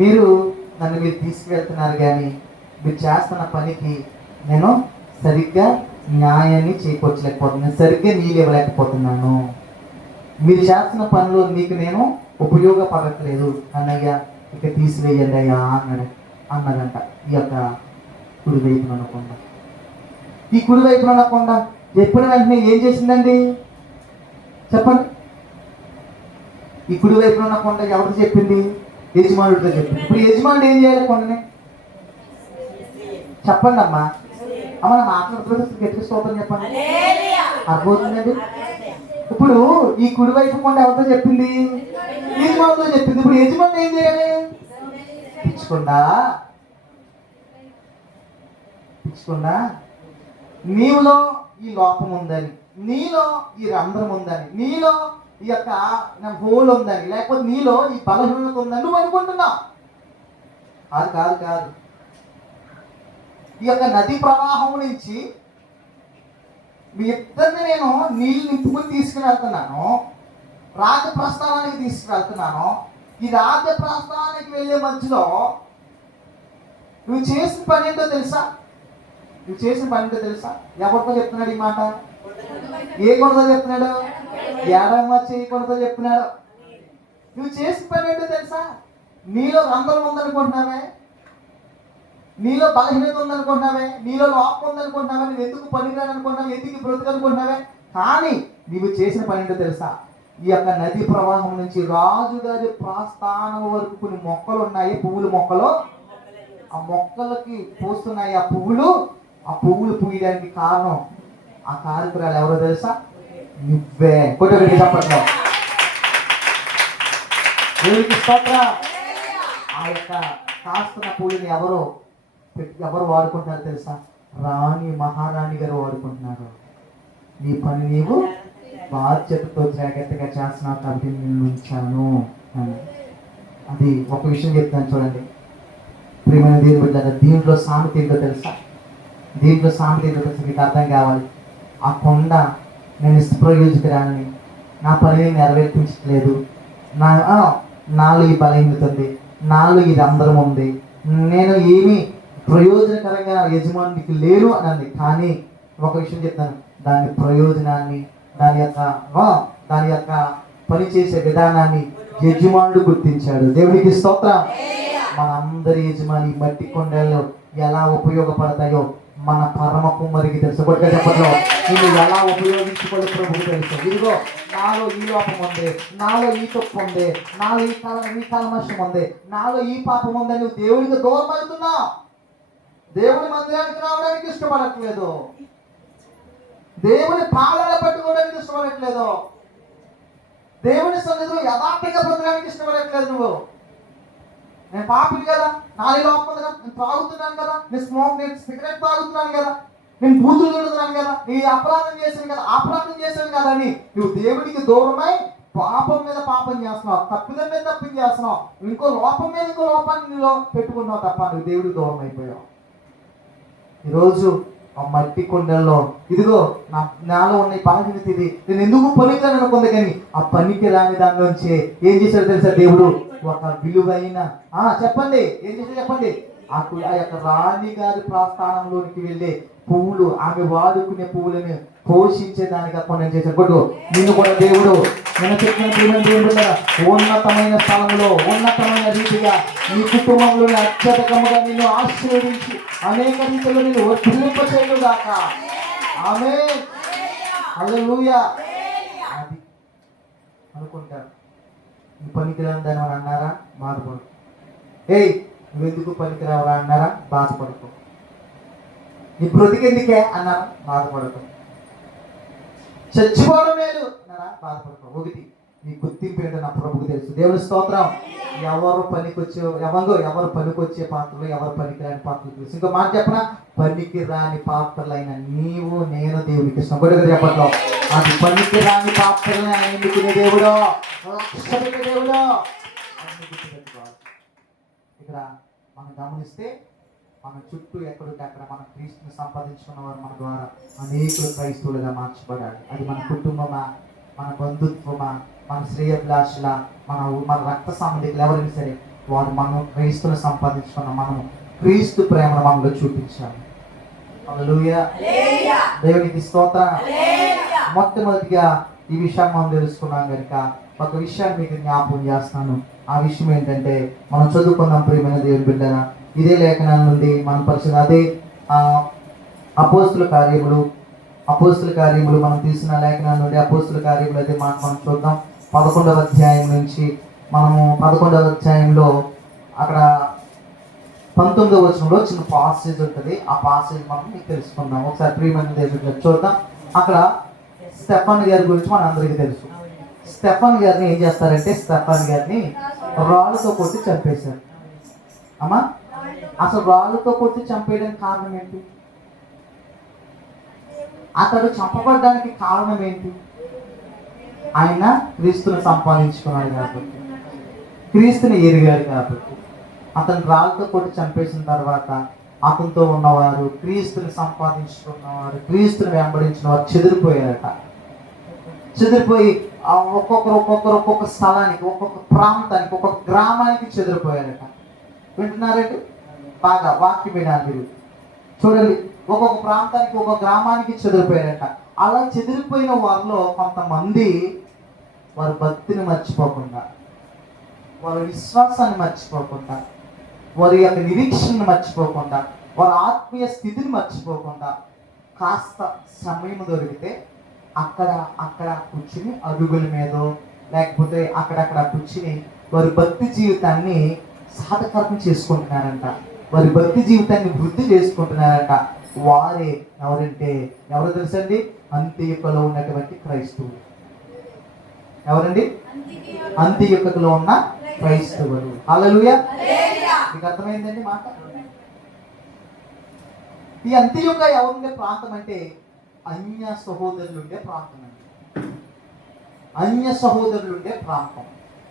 మీరు తీసుకువెళ్తున్నారు కానీ మీరు చేస్తున్న పనికి నేను సరిగ్గా న్యాయాన్ని చేకూర్చలేకపోతున్నాను, సరిగ్గా నీళ్ళు ఇవ్వలేకపోతున్నాను, మీరు చేస్తున్న పనులు మీకు నేను ఉపయోగపడట్లేదు అన్నయ్య, ఇక తీసివేయండి అయ్యా అన్నదంట. ఈ యొక్క కుడివైపున అనకుండా ఈ కుడివైపున అనకుండా చెప్పిన వెంటనే ఏం చేసిందండి చెప్పండి? ఈ కుడివైపున ఉన్న కొండ ఎవరికి చెప్పింది? యజమానుడితో చెప్పింది. ఇప్పుడు యజమానుడు ఏం చేయాలి? కొండని చెప్పండి అమ్మా. అమ్మ నా మాట్లాడుతూ గట్టిగా స్తోత్రం చెప్పండి. అర్థమవుతుందండి? ఇప్పుడు ఈ కుడివైపు కొండ ఎవరితో చెప్పింది? యజమానుడితో చెప్పింది. ఇప్పుడు యజమానుడు ఏం చేయాలి? పిచ్చకుండా నీవులో ఈ లోపం ఉందని, నీలో ఈ రంధ్రం ఉందని, నీలో ఈ యొక్క హోల్ ఉందని, లేకపోతే నీలో ఈ బలహీనత ఉందని నువ్వు అనుకుంటున్నావు. కాదు. ఈ యొక్క నది ప్రవాహం నుంచి మీ ఇద్దరిని నేను నీళ్ళు నింపుకుని తీసుకుని వెళ్తున్నాను, రాజప్రస్థానానికి తీసుకువెళ్తున్నాను. ఈ రాజప్రస్థానానికి వెళ్ళే మధ్యలో నువ్వు చేసిన పని ఏంటో తెలుసా? ఎవరితో చెప్తున్నాడు ఈ మాట? ఏ కొండతో చెప్తున్నాడు? ఎడమ చేయకూడదో చెప్తున్నాడు. నువ్వు చేసిన పని ఏంటో తెలుసా? నీలో రంధ్రం ఉందనుకుంటున్నావే, నీలో బలహీనత ఉందనుకుంటున్నావే, నీలో లోపం ఉందనుకుంటున్నావే, నువ్వు ఎందుకు పనికిరాని అనుకుంటున్నావు, ఎందుకు బ్రతుకు అనుకుంటున్నావే. కానీ నువ్వు చేసిన పని ఏంటో తెలుసా? ఈ యొక్క నది ప్రవాహం నుంచి రాజుగారి ప్రస్థానం వరకు కొన్ని మొక్కలు ఉన్నాయి, పువ్వుల మొక్కలు. ఆ మొక్కలకి పూస్తున్నాయి ఆ పువ్వులు పూయడానికి కారణం, ఆ కారకురాలు ఎవరో తెలుసా? నువ్వే. కొట్టబెట్టి చెప్పండి. దేవుడికి స్తోత్రం. ఆ యొక్క కాస్తున్న పూలని ఎవరు వాడుకుంటున్నారు తెలుసా? మహారాణి గారు వాడుకుంటున్నారు. నీ పని నీవు బాధ్యతతో జాగ్రత్తగా చేస్తున్నావు కాబట్టి నేను ఉంచాను అని. అది ఒక విషయం చెప్తాను చూడండి. ప్రియమైన దేవుని బిడ్డలారా, దీంట్లో సామెత ఏంటో తెలుసా? దీంట్లో సామెత ఏంటో తెలుసా? మీకు అర్థం కావాలి. ఆ కొండ నేను నిష్ప్రయోజకురాలని, నా పనిని నెరవేర్పించట్లేదు, నాలో ఈ బలహీనత ఉంది, నాలో ఇది అందరం ఉంది, నేను ఏమీ ప్రయోజనకరంగా యజమానికి లేను అని అంది. కానీ ఒక విషయం చెప్తాను, దాని ప్రయోజనాన్ని, దాని యొక్క పనిచేసే విధానాన్ని యజమానుడు గుర్తించాడు. దేవునికి స్తోత్రం. మనందరి యజమాని మట్టి కొండల్లో ఎలా ఉపయోగపడతాయో మన పరమ కుమ్మరికి తెలుసు. కొట్టుగా చెప్పట్లో నేను ఎలా ఉపయోగించుకోవాలి ప్రభుకు తెలుసు. ఇదిగో నాలో ఈ లోపం ఉంది, నాలో ఈ తప్పు ఉంది, నాలో ఈ కల్మషం ఉంది, నాలో ఈ పాపం ఉంది. నువ్వు దేవుడికి దూరం అవుతున్నావు. దేవుని మందిరానికి రావడానికి ఇష్టపడట్లేదు, దేవుని పాలన పట్టుకోవడానికి ఇష్టపడట్లేదు, దేవుని సన్నిధిలో యథార్థంగా బ్రతకడానికి ఇష్టపడట్లేదు. నువ్వు నేను పాపిని కదా, నాలో లోపం ఉంది కదా, నేను తాగుతున్నాను కదా, నేను సిగరెట్ తాగుతున్నాను కదా, నేను బూతులు తిడుతున్నాను కదా, నీ అపరాధం చేశాను కదా అని నువ్వు దేవుడికి దూరమై పాపం మీద పాపం చేస్తున్నావు, తప్పిదం మీద తప్పిదం చేస్తున్నావు, ఇంకో లోపం మీద ఇంకో లోపాన్ని నీలో పెట్టుకున్నావు తప్ప నువ్వు దేవుడికి దూరం అయిపోయావు. ఈరోజు ఆ మట్టి కొండల్లో ఇదిగో నాలో ఉన్న బలహీనత ఇది, నేను ఎందుకు పనికిరాని అనుకుంది, కానీ ఆ పనికి రాని దానిలోంచి ఏం చేశాడు తెలుసా? దేవుడు ఒక విలువైన చెప్పండి, ఏం చేశాడు చెప్పండి? ఆ యొక్క రాణి గారి ప్రస్థానంలోనికి వెళ్ళే పువ్వులు, ఆమె వాడుకునే పువ్వులను పోషించే దానికి కొన్ని చేశాడు. కొట్టు నిన్ను కూడా దేవుడు నేను చెప్పిన దేవుడు ఉన్నతమైన స్థలంలో ఉన్నతమైన రీతిగా ఈ కుటుంబంలో అత్యధికముగా నిన్ను ఆశీర్వదించి అనేక రీతిలో నేను వర్తింప చేయను గాక. ఆమేన్, హల్లెలూయా. అది అనుకుంటారు. ఈ పనికిరాని దాని అని అన్నారా? బాధపడు. నువ్వెందుకు పనికిరావరా అన్నారా? బాధపడుకో. నీ బ్రతికెందుకే అన్నారా? బాధపడుకో. చచ్చిపోవడం మేలు అన్నారా? బాధపడుకో. ఒకటి నీ గుర్తింపు ఏంటో నా ప్రభుకు తెలుసు. దేవుని స్తోత్రం. ఎవరు పనికొచ్చే పాత్రలు, ఎవరు పనికిరాని పాత్రలు తెలుసు. ఇంకో మాట చెప్పనా? పనికి రాని పాత్రలైన నీవు నేను దేవునికి ఇష్టం. కొడుకు చెప్పట్లో అది పనికి రాని పాత్రలని ఆయన ఎన్నుకునే దేవుడు, లక్ష్య పెట్టే దేవుడు. అన్ని గుర్తుపెట్టుకోవాలి. ఇక్కడ మనం గమనిస్తే మన చుట్టూ ఎక్కడికి అక్కడ మన క్రీస్తుని సంపాదించుకున్న వారు మన ద్వారా అనేకులు క్రైస్తవులుగా మార్చబడాలి. అది మన కుటుంబమా, మన బంధుత్వమా, మన శ్రేయభిలాషుల, మన రక్త సంబంధికులు ఎవరైనా సరే వారు మనం క్రీస్తుని సంపాదించుకున్న మనము క్రీస్తు ప్రేమను మనలో చూపించాలి. హల్లెలూయా, దేవునికి స్తోత్రం. మొట్టమొదటిగా ఈ విషయాన్ని మనం తెలుసుకున్నాం కనుక ఒక విషయాన్ని మీకు జ్ఞాపకం చేస్తాను. ఆ విషయం ఏంటంటే మనం చదువుకున్నాం ప్రియమైన దేవుని బిడ్డరా, ఇదే లేఖనాల నుండి మనం పరిచయం, అదే అపోస్తుల కార్యములు మనం తీసిన లేఖనాల నుండి అపోస్తుల కార్యములు అయితే మనం చూద్దాం. 11వ అధ్యాయం నుంచి మనము 11వ అధ్యాయంలో అక్కడ 19వ వచనంలో చిన్న పాసేజ్ ఉంటుంది. ఆ పాసేజ్ మనం మీకు తెలుసుకుందాం. ఒకసారి ప్రియమైన దేవుని చూద్దాం. అక్కడ స్టెఫన్ గారి గురించి మన అందరికీ తెలుసు. స్టెఫన్ గారిని ఏం చేస్తారంటే స్టెఫన్ గారిని రాళ్ళతో కొట్టి చంపేశారు. అమ్మా, అసలు రాళ్ళతో కొట్టి చంపేయడానికి కారణం ఏంటి? అతడు చంపబడడానికి కారణం ఏంటి? ఆయన క్రీస్తుని సంపాదించుకున్నాడు కాబట్టి, క్రీస్తుని ఎరిగాడు కాబట్టి. అతను రాళ్ళతో కొట్టి చంపేసిన తర్వాత అతనితో ఉన్నవారు, క్రీస్తుని సంపాదించుకున్నవారు, క్రీస్తుని వెంబడించిన వారు చెదిరిపోయారట. చెదిరిపోయి ఒక్కొక్క స్థలానికి, ఒక్కొక్క ప్రాంతానికి, ఒక్కొక్క గ్రామానికి చెదిరిపోయారట. వింటున్నారండి? బాగా వాక్యం వినాలి మీరు. చూడండి, ఒక్కొక్క ప్రాంతానికి, ఒక్కొక్క గ్రామానికి చెదిరిపోయారట. అలా చెదిరిపోయిన వారిలో కొంతమంది వారి భక్తిని మర్చిపోకుండా, వారి విశ్వాసాన్ని మర్చిపోకుండా, వారి యొక్క నిరీక్షణను మర్చిపోకుండా, వారి ఆత్మీయ స్థితిని మర్చిపోకుండా కాస్త సమయం దొరికితే అక్కడ కూర్చుని అడుగుల మీదో లేకపోతే అక్కడక్కడ కూర్చుని వారి భక్తి జీవితాన్ని సాధకరం చేసుకుంటున్నారంట. వారి భక్తి జీవితాన్ని వృద్ధి చేసుకుంటున్నారంట. వారే ఎవరంటే ఎవరు తెలుసండి? అంత్యొక్కలో ఉన్నటువంటి క్రైస్తవులు. ఎవరండి? అంత్యొక్కలో ఉన్న క్రైస్తవులు. హల్లెలూయా. మీకు అర్థమైందండి మాట? ఈ అంత్యొక్క ఎవరుండే ప్రాంతం అంటే అన్య సహోదరులు ఉండే ప్రాంతం అండి. అన్య సహోదరులు ఉండే ప్రాంతం.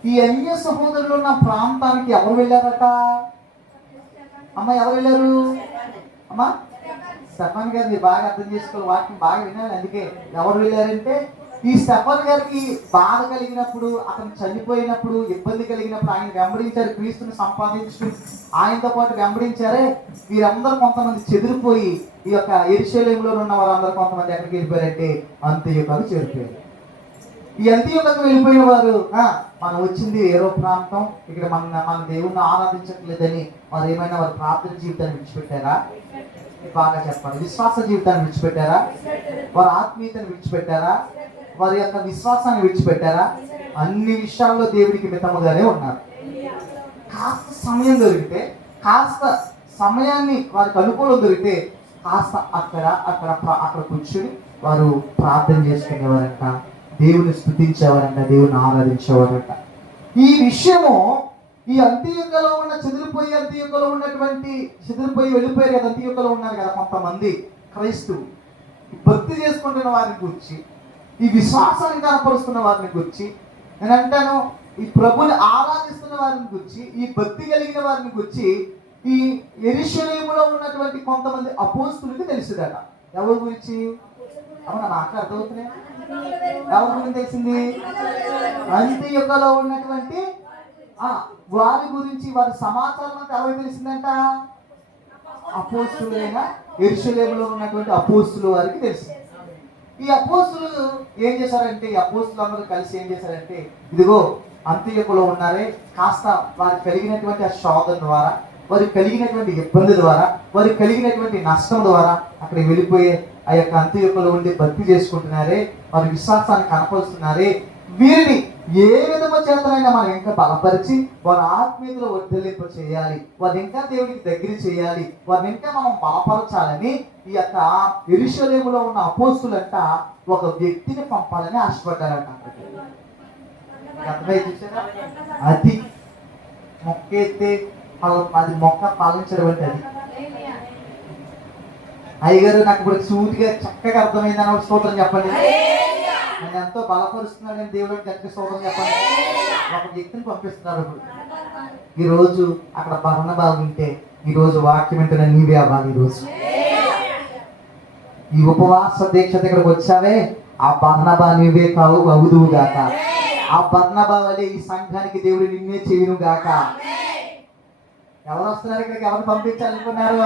ఈ అన్య సహోదరులు ఉన్న ప్రాంతానికి ఎవరు వెళ్ళారట? అమ్మ ఎవరు వెళ్ళారు? అమ్మా స్టెఫాన్ గారు, మీరు బాగా అర్థం చేసుకోవాలి, వాటిని బాగా వినాలి. అందుకే ఎవరు వెళ్ళారంటే, ఈ స్టెఫాన్ గారికి బాధ కలిగినప్పుడు, అతను చనిపోయినప్పుడు, ఇబ్బంది కలిగినప్పుడు ఆయన వెంబడించారు, క్రీస్తుని సంపాదించుకుని ఆయనతో పాటు వెంబడించారే. వీరందరూ కొంతమంది చెదిరిపోయి ఈ యొక్క యెరూషలేములో ఉన్న వారందరూ కొంతమంది ఎక్కడికి వెళ్ళిపోయారంటే అంత్యోకకు చేరిపోయారు. ఈ అంత్యోకకు వెళ్ళిపోయిన వారు మనం వచ్చింది ఏరో ప్రాంతం, ఇక్కడ మన దేవుణ్ణి ఆరాధించట్లేదని వారు ఏమైనా వారి ప్రార్థన జీవితాన్ని విడిచిపెట్టారా? బాగా చెప్పండి. విశ్వాస జీవితాన్ని విడిచిపెట్టారా? వారి ఆత్మీయతను విడిచిపెట్టారా? వారి యొక్క విశ్వాసాన్ని విడిచిపెట్టారా? అన్ని విషయాల్లో దేవుడికి మితముగానే ఉన్నారు. కాస్త సమయం దొరికితే, కాస్త సమయాన్ని వారికి అనుకూలం దొరికితే కాస్త అక్కడ కూర్చుని వారు ప్రార్థన చేసుకునేవారంట, దేవుని స్తుతించేవారంట, దేవుని ఆరాధించేవారంట. ఈ విషయము ఈ అంత్యయుగంలో ఉన్న అంత్యయుగంలో ఉన్నటువంటి వెళ్ళిపోయారు కదా, అంత్యయుగంలో ఉన్నారు కదా కొంతమంది క్రైస్తవు, భక్తి చేసుకుంటున్న వారిని గురించి, ఈ విశ్వాసాన్ని కనపరుస్తున్న వారిని గురించి, నేను అంటాను ఈ ప్రభుని ఆరాధిస్తున్న వారిని గురించి, ఈ భక్తి కలిగిన వారిని గురించి ఈ యెరూషలేములో ఉన్నటువంటి కొంతమంది అపోస్తులకు తెలిసిందట. ఎవరి గురించి? అవునా, నాకు అర్థమవుతున్నాయి. ఎవరి గురించి తెలిసింది? అంత్యయుగంలో ఉన్నటువంటి వారి గురించి, వారి సమాచారం అంతా ఎవరికి తెలిసిందంట? అపోస్తులైన యెరూషలేములో ఉన్నటువంటి అపోస్తుల వారికి తెలిసింది. ఈ అపోస్తులు ఏం చేశారంటే, ఈ అపోస్తులు అందరూ కలిసి ఏం చేశారంటే, ఇదిగో అంత్యయుగంలో ఉన్నారే, కాస్త వారికి కలిగినటువంటి ఆ శోధన ద్వారా, వారికి కలిగినటువంటి ఇబ్బంది ద్వారా, వారికి కలిగినటువంటి నష్టం ద్వారా అక్కడికి వెళ్ళిపోయే ఆ యొక్క అంత్యయుగంలో ఉండి భక్తి చేసుకుంటున్నారే, వారి విశ్వాసాన్ని కనపరుస్తున్నారే, వీరిని ఏ విధమ చేతనైనా మనం ఇంకా బలపరిచి వారి ఆత్మీయతలో వర్ధిల్లింప చేయాలి, వారిని ఇంకా దేవునికి దగ్గర చేయాలి, వారిని ఇంకా మనం బలపరచాలని ఈ యొక్క యెరూషలేములో ఉన్న అపోస్తులంట ఒక వ్యక్తిని పంపాలని ఆశపడ్డారంట. అర్థమై చూసారా? అది మొక్కేస్తే అది మొక్క పాలించడం అంటే అది. అయ్యగారు నాకు ఇప్పుడు సూటిగా చక్కగా అర్థమైందని ఒక స్తోత్రం చెప్పండి. నేను ఎంతో బలపరుస్తున్నాడని దేవుడు గట్టి స్తోత్రం చెప్పండి. ఒక వ్యక్తిని పంపిస్తున్నారు. ఇప్పుడు ఈరోజు అక్కడ బర్నబా ఉంటే ఈరోజు వాక్యం వింటున్న నీవే అవ్వాలి. ఈరోజు ఈ ఉపవాస దీక్ష దగ్గరకు వచ్చావే, ఆ బర్నబా నీవే అవుదువు గాక. ఆ బర్నబా వలె ఈ సంఘానికి దేవుడు నిన్నే చేయును గాక. ఎవరు వస్తున్నారు ఇక్కడికి? ఎవరు పంపించాలనుకున్నారు?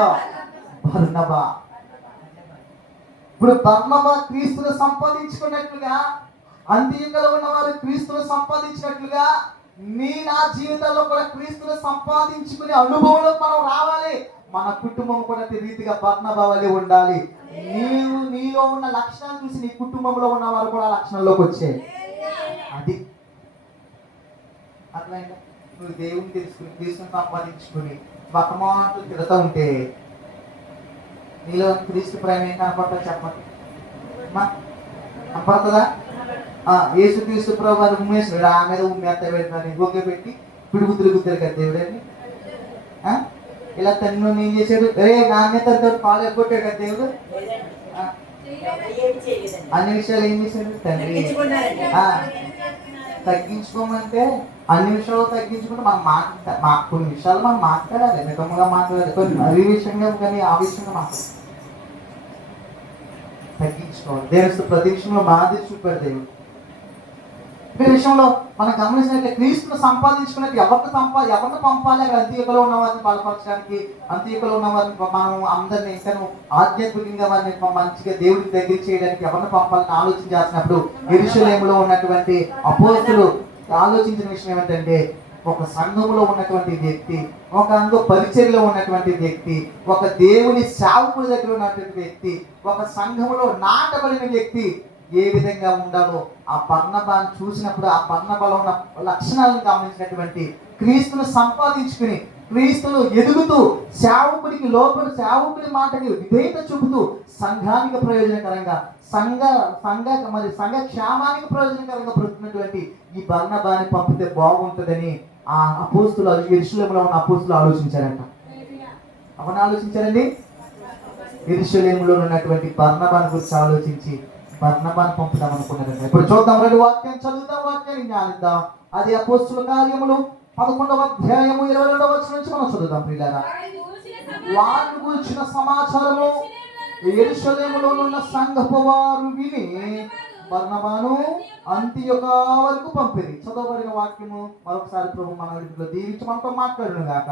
బర్నబా. ఇప్పుడు బర్నబా క్రీస్తును సంపాదించుకున్నట్లుగా, అంత్యయుగంలో ఉన్నవారు క్రీస్తును సంపాదించినట్లుగా నా జీవితంలో కూడా క్రీస్తును సంపాదించుకునే అనుభవంలో మనం రావాలి. మన కుటుంబం కూడా రీతిగా బర్నబా వలె ఉండాలి. నీలో ఉన్న లక్షణాలు చూసి నీ కుటుంబంలో ఉన్న వారు కూడా లక్షణంలోకి వచ్చే అది. అట్లయినా నువ్వు దేవుని తెలుసుకుని క్రీస్తుని సంపాదించుకుని బతమాటలు తిరుగుతూ ఉంటే నీలో క్రీస్తు ప్రేమ ఏం కనపడతా చెప్పండి. కనపడుతుందా? యేసు క్రీస్తు ప్రభు వారు ఉమ్మేసాడు, ఆ మీద ఉమ్మేత పెడతాను గోగ పెట్టి పిడుగుతులు గుద్దరు కదా దేవుడని. ఇలా తను ఏం చేశాడు? నాణ్యత పాలు ఎగ్గొట్టాడు కదా దేవుడు. అన్ని విషయాలు ఏం చేశాడు తండ్రి? తగ్గించుకోమంటే అన్ని విషయాలు తగ్గించుకుంటే మనం కొన్ని విషయాలు మనం మాట్లాడాలి, మితంగా మాట్లాడాలి, కొన్ని మరీ విషయంగా కానీ ఆ విషయంగా మాట్లాడాలి. తగ్గించుకోవాలి. దేవుడు ప్రతి విషయంలో మాదిరి చూపాడు దేవుడు. ఈ విషయంలో మనం గమనించినట్లయితే క్రీస్తును సంపాదించుకున్నట్టు ఎవరిని పంపాలి? అక్కడ అంత్యయుగంలో ఉన్న వారిని బలపరచడానికి, అంత్యయుగంలో ఉన్న వారిని మనం అందరినీ ఇంకా ఆధ్యాత్మికంగా వారిని మంచిగా దేవుడికి దగ్గర చేయడానికి ఎవరిని పంపాలని ఆలోచన చేసినప్పుడు యెరూషలేములో ఉన్నటువంటి అపోస్తులు ఆలోచించిన విషయం ఏమిటంటే, ఒక సంఘములో ఉన్నటువంటి వ్యక్తి, ఒక పరిచర్యలో ఉన్నటువంటి వ్యక్తి, ఒక దేవుని సేవకుడి దగ్గర ఉన్నటువంటి వ్యక్తి, ఒక సంఘములో నాటబడిన వ్యక్తి ఏ విధంగా ఉండాలో ఆ బర్నబాను చూసినప్పుడు ఆ బర్నబాలో ఉన్న లక్షణాలను గమనించినటువంటి క్రీస్తును సంపాదించుకుని క్రీస్తును ఎదుగుతూ సేవకుడికి లోపలి సేవకుడి మాటకి విధేయత చూపుతూ సంఘానికి ప్రయోజనకరంగా సంఘ క్షేమానికి ప్రయోజనకరంగా బ్రతుకున్నటువంటి ఈ బర్నబాని పంపితే బాగుంటుందని ఆ అపోస్తులు యెరూషలేములో ఉన్న అపోస్తులు ఆలోచించారంట. అవన్నీ ఆలోచించారండి. యెరూషలేములో ఉన్నటువంటి బర్నబాని గురించి ఆలోచించి బర్నబాను పంపుదాం అనుకున్నారండి. ఇప్పుడు చూద్దాం, రెండు వాక్యం చదువుతాం, వాక్యాన్ని జ్ఞానిద్దాం. అది అపోస్తుల కార్యములు 11వ అధ్యాయము 22వ వచనం నుంచి మనం చదువుదాం. ప్రియులారా, వారిని గురించిన సమాచారము యెరూషలేములో ఉన్న సంఘపు వారు విని బర్నబాను అంతియొక వరకు పంపిరి. చదవబడిన వాక్యము మరొకసారి ప్రభు మన వీటిలో దీవించి మనతో మాట్లాడును గాక.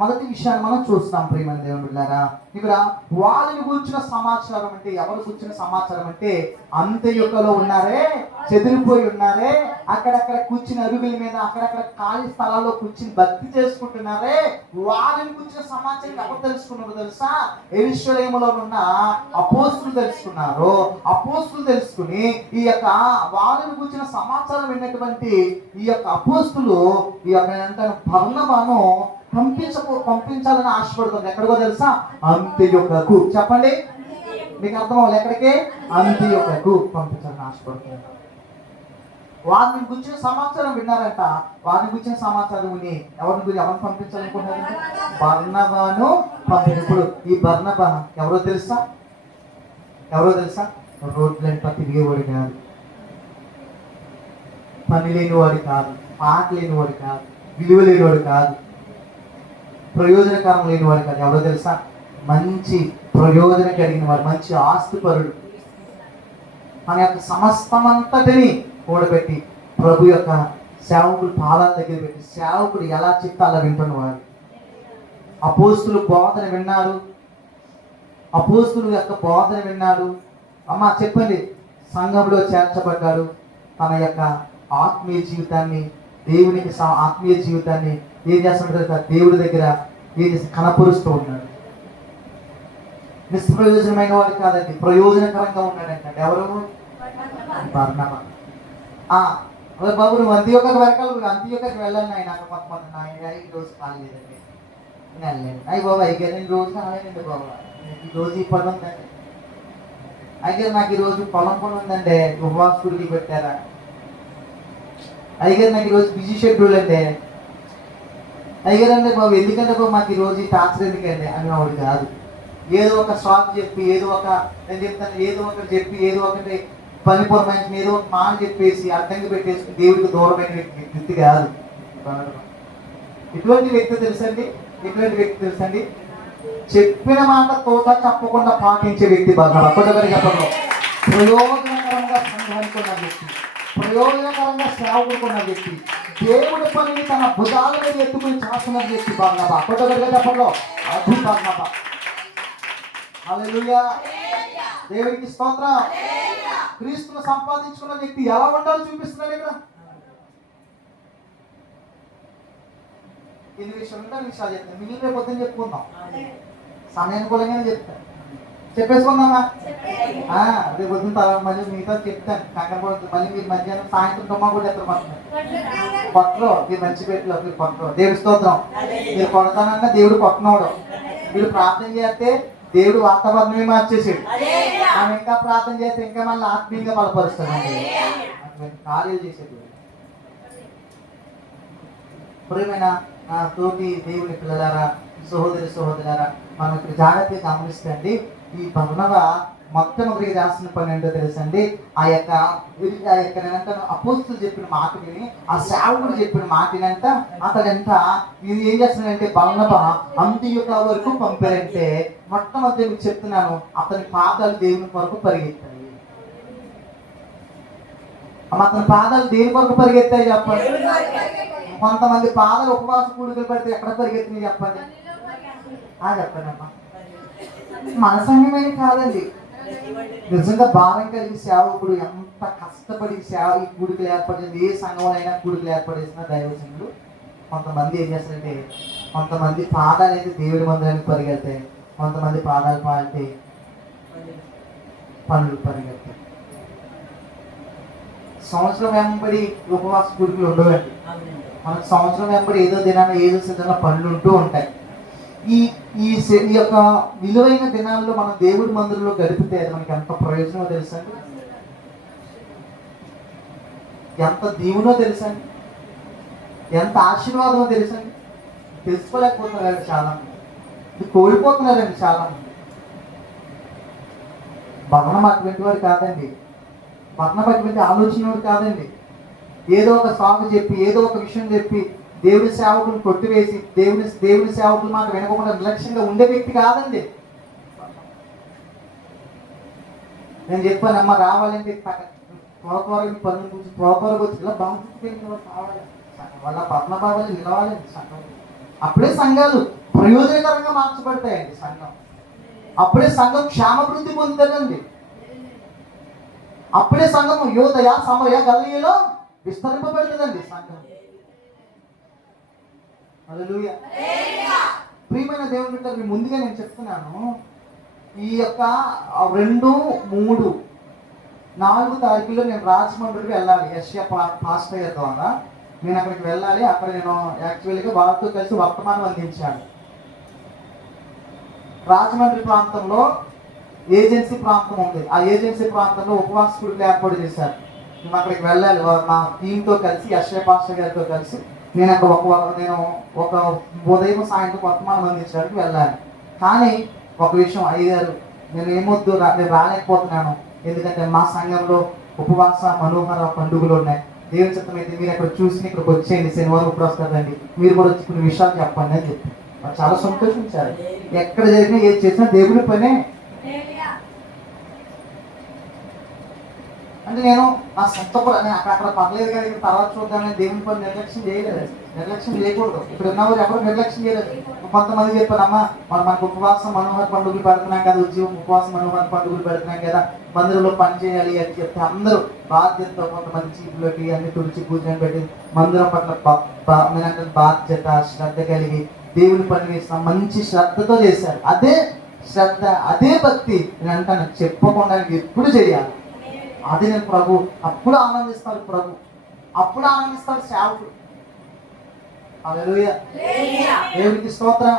మొదటి విషయాన్ని మనం చూస్తాం ప్రియమైన దేవుని బిడ్డలారా. ఇక్కడ వాళ్ళని గురించిన సమాచారం అంటే ఎవరు గురించిన సమాచారం అంటే అంత్యయుగంలో ఉన్నారే, చెదిరిపోయి ఉన్నారే, అక్కడక్కడ కూర్చుని అరుగుల మీద అక్కడక్కడ ఖాళీ స్థలాల్లో కూర్చుని భక్తి చేసుకుంటున్నారే, వాళ్ళని గురించిన సమాచారం ఎవరు తెలుసుకున్నారో తెలుసా? యెరూషలేములో ఉన్న అపోస్తులు తెలుసుకున్నారు. అపోస్తులు తెలుసుకుని ఈ యొక్క వాళ్ళని గురించిన సమాచారం విన్నటువంటి ఈ యొక్క అపోస్తులు ఈ యొక్క బర్నబాను పంపించాలని ఆశపడుతుంది. ఎక్కడికో తెలుసా? అంత్యొకకు. చెప్పండి, మీకు అర్థం అవ్వాలి. ఎక్కడికి? అంత్యొకకు పంపించాలని ఆశపడుతుంది. వారిని గురించిన సమాచారం విన్నారంట. వారిని గురించిన సమాచారం విని ఎవరిని పంపించాలనుకుంటున్నారంటే బర్నబాను పంపించారు. ఇప్పుడు ఈ బర్నబా ఎవరో తెలుసా? రోడ్లంట తిరిగేవాడు కాదు, పని లేనివాడు కాదు, పాట లేనివాడు కాదు, విలువ లేనివాడు కాదు, ప్రయోజనకరం లేనివాడు కాదు. ఎవరో తెలుసా? మంచి ప్రయోజన కలిగిన వాడు, మంచి ఆస్తిపరుడు. మన యొక్క సమస్తమంతటిని కూడబెట్టి ప్రభు యొక్క సేవకుడు పాదాల దగ్గర పెట్టి సేవకుడు ఎలా చెప్తే అలా వింటున్నవాడు. అపోస్తులు బోధన విన్నారు. అపోస్తులు యొక్క బోధన విన్నాడు. అమ్మ చెప్పండి, సంఘంలో చేర్చబడ్డాడు. తన యొక్క ఆత్మీయ జీవితాన్ని ఆత్మీయ జీవితాన్ని ఏం చేస్తున్నాడు? దేవుడి దగ్గర ఏం చేసి కనపరుస్తూ ఉన్నాడు. నిష్ప్రయోజనమైన వాడు కాదండి, ప్రయోజనకరంగా ఉన్నాడంట. ఎవరు? బర్నబా. బాబు నువ్వు అంత్యొకకు వెళ్ళాను ఆయన. కొంతమంది ఈ రోజు కాలేదండి, వెళ్ళలేదు. అయ్యి బాబా అయితే నేను రోజు కాలేదండి బాబా, ఈ రోజు ఈ పని ఉందండి. అయితే నాకు ఈరోజు పొలం పని ఉందండి, ఉపవాసుడికి పెట్టారా? అయ్యగారు నాకు ఈరోజు బిజీ షెడ్యూల్ అండి. అయ్యగారండి బాబు ఎందుకంటే బాబు మాకు ఈరోజు ఈ టార్చర్ ఎందుకండి అనేవాడు కాదు. ఏదో ఒక షాక్ చెప్పి ఏదో ఒకటి పని పొరమైన ఏదో ఒక మాట చెప్పేసి అడ్డంగా పెట్టేసి దేవుడికి దూరమైన వ్యక్తి కాదు. ఎటువంటి వ్యక్తి తెలుసండి? చెప్పిన మాట తోట తప్పకుండా పాటించే వ్యక్తి. బర్నబా చెప్పడంలో ప్రయోజనకరంగా సంఘానికి ఉన్న వ్యక్తి, ప్రయోజనకరంగా సేవకుడుకున్న వ్యక్తి, దేవుడి పనిని తన భుజాల మీద ఎత్తుకుని చేస్తున్న వ్యక్తి బర్నబా. చెప్పడంలో అది బర్నబా. హల్లెలూయా, దేవుడికి స్తోత్రం. క్రీస్తును సంపాదించుకున్న వ్యక్తి ఎలా ఉండాలో చూపిస్తున్నాడు ఇక్కడ. ఎన్ని విషయాలు చెప్తాను, మిగిలిన పొద్దున్న చెప్పుకుందాం. సమయానుకూలంగానే చెప్తాను. చెప్పేసుకుందామా? రేపు పొద్దున్న తర్వాత మళ్ళీ మీతో చెప్తాను. కంగారు మళ్ళీ మీరు మధ్యాహ్నం సాయంత్రం తొమ్మ కూడా ఎత్తపడుతున్నారు. కొత్తలో మీరు మంచి పెట్టిలో మీరు కొత్తలో దేవుడి స్తోత్రం. మీరు కొడతానన్నా దేవుడు కొట్టనోడు. మీరు ప్రార్థన చేస్తే దేవుడు వాతావరణమే మార్చేసాడు. మనం ఇంకా ప్రార్థన చేస్తే ఇంకా మళ్ళీ ఆత్మీయంగా బలపరుస్తాడండి. అటువంటి కార్యాలు చేసేది. ప్రియమైన నా తోటి దేవుని పిల్లలారా, సహోదరులారా, మనం ఇక్కడ జాగ్రత్తగా గమనిస్తే ఈ బర్నబా మొట్టమొదటిగా రాసిన పని ఏంటో తెలుసండి. ఆ యొక్క అపోస్తులు చెప్పిన మాట విని, ఆ సేవకుడు చెప్పిన మాట వినంట అతడంట ఇది ఏం చేస్తున్నాడంటే బర్నబా అంత్యయుగ వరకు పంపారంటే మొట్టమొదటి మీకు చెప్తున్నాను, అతని పాదాలు దేవుని కొరకు పరిగెత్తాయి. అతని పాదాలు దేని కొరకు పరిగెత్తాయి చెప్పండి. కొంతమంది పాదాలు ఉపవాస కూడికలు పడితే ఎక్కడ పరిగెత్తినాయి చెప్పండి. చెప్పండి అమ్మా. మన సంఘమైన కాదండి, నిజంగా భారం కలిగి సేవకుడు ఎంత కష్టపడి ఈ కూడికలు ఏర్పడింది. ఏ సంఘంలో కూడికలు ఏర్పడేసిన దైవజనులు కొంతమంది ఏం చేస్తారంటే, కొంతమంది పాదాలు అయితే దేవుడి మందిరానికి పరిగెడతాయి, కొంతమంది పాదాలు పాడితే పనులు పరిగెడతాయి. సంవత్సరం వెంబడి ఉపవాస కూడికలు ఉండవండి. మనకు సంవత్సరం వెంబడి ఏదో దినాన ఏదో సిద్ధంగా పనులు ఉంటూ ఉంటాయి. ఈ యొక్క విలువైన దినాల్లో మనం దేవుడి మందిరంలో గడిపితే అది మనకి ఎంత ప్రయోజనమో తెలుసండి, ఎంత దీవునో తెలుసండి, ఎంత ఆశీర్వాదమో తెలుసండి. తెలుసుకోలేకపోతున్నారండి చాలా మంది, కోల్పోతున్నారండి చాలా మంది. బర్నబా అటువంటి వాడు కాదండి. బర్నబా అటువంటి ఆలోచన వాడు కాదండి. ఏదో ఒక సాగు చెప్పి ఏదో ఒక విషయం చెప్పి దేవుని సేవకులను కొట్టివేసి దేవుని సేవకులు మాట వినకుండా నిర్లక్ష్యంగా ఉండే వ్యక్తి కాదండి. నేను చెప్పాను, అమ్మ రావాలంటే త్వరగా పనులు కూర్చొని త్వరగా వచ్చి ఇలా బాగుంటుంది కావాలి వాళ్ళ పద్మభావాలు నిలవాలండి సంఘం. అప్పుడే సంఘాలు ప్రయోజనకరంగా మార్చబడతాయండి సంఘం. అప్పుడే సంఘం క్షేమాభివృద్ధి పొందుతుందండి. అప్పుడే సంఘం యోదయ సమయ గలీలో విస్తరింపబడుతుందండి సంఘం. హల్లెలూయా. ప్రియమైన దేవుని బిడ్డలు, ముందుగా నేను చెప్తున్నాను, ఈ యొక్క 2, 3, 4 తారీఖుల్లో నేను రాజమండ్రికి వెళ్ళాలి. యెషయా పాస్టర్ గారి ద్వారా నేను అక్కడికి వెళ్ళాలి. అక్కడ నేను యాక్చువల్గా వారితో కలిసి వర్తమానం అందించాను. రాజమండ్రి ప్రాంతంలో ఏజెన్సీ ప్రాంతం ఉంది. ఆ ఏజెన్సీ ప్రాంతంలో ఉపవాస కూడికలు ఏర్పాటు చేశారు. మేము అక్కడికి వెళ్ళాలి. మా టీంతో కలిసి యెషయా పాస్టర్ గారితో కలిసి నేను ఒక ఉదయం సాయంత్రం వర్తమానం అందించడానికి వెళ్ళాలి. కానీ ఒక విషయం, అయ్యారు నేను రాలేకపోతున్నాను, ఎందుకంటే మా సంఘంలో ఉపవాస మనోహర పండుగలు ఉన్నాయి. దేవుని చిత్తం అయితే మీరు అక్కడ చూసి ఇక్కడికి వచ్చేయండి, శనివారం ఇప్పుడు వస్తారండి, మీరు కూడా వచ్చి కొన్ని విషయాలు చెప్పండి అని చెప్పి చాలా సంతోషించారు. ఎక్కడ జరిగినా ఏది చేసినా దేవుని పనే. అంటే నేను నా సొంత అక్కడ పర్లేదు కానీ తర్వాత చూద్దామని దేవుని పని నిర్లక్ష్యం చేయలేదు. నిర్లక్ష్యం చేయకూడదు. ఇక్కడ ఉన్నవారు ఎవరు నిర్లక్ష్యం చేయలేదు. కొంతమంది చెప్పారమ్మా, మనకు ఉపవాసం మనోహర పండుగలు పెడుతున్నాం కదా, ఉద్యోగం ఉపవాసం మనోహర పండుగలు పెడుతున్నాం కదా, మందిరంలో పని చేయాలి అని చెప్తే అందరూ బాధ్యతతో కొంతమంది చీపులోకి అన్ని తుడిచి పూజలు పెట్టి మందిరం పట్ల బాధ్యత శ్రద్ధ కలిగి దేవుని పని చేసిన మంచి శ్రద్ధతో చేశారు. అదే శ్రద్ధ, అదే భక్తి నేను అంటాను, చెప్పకుండా ఎప్పుడు చేయాలి. అది నేను ప్రభు అప్పుడు ఆనందిస్తాడు, ప్రభు అప్పుడు ఆనందిస్తాడు సేవకుడు. హల్లెలూయా. దేవునికి స్తోత్రం.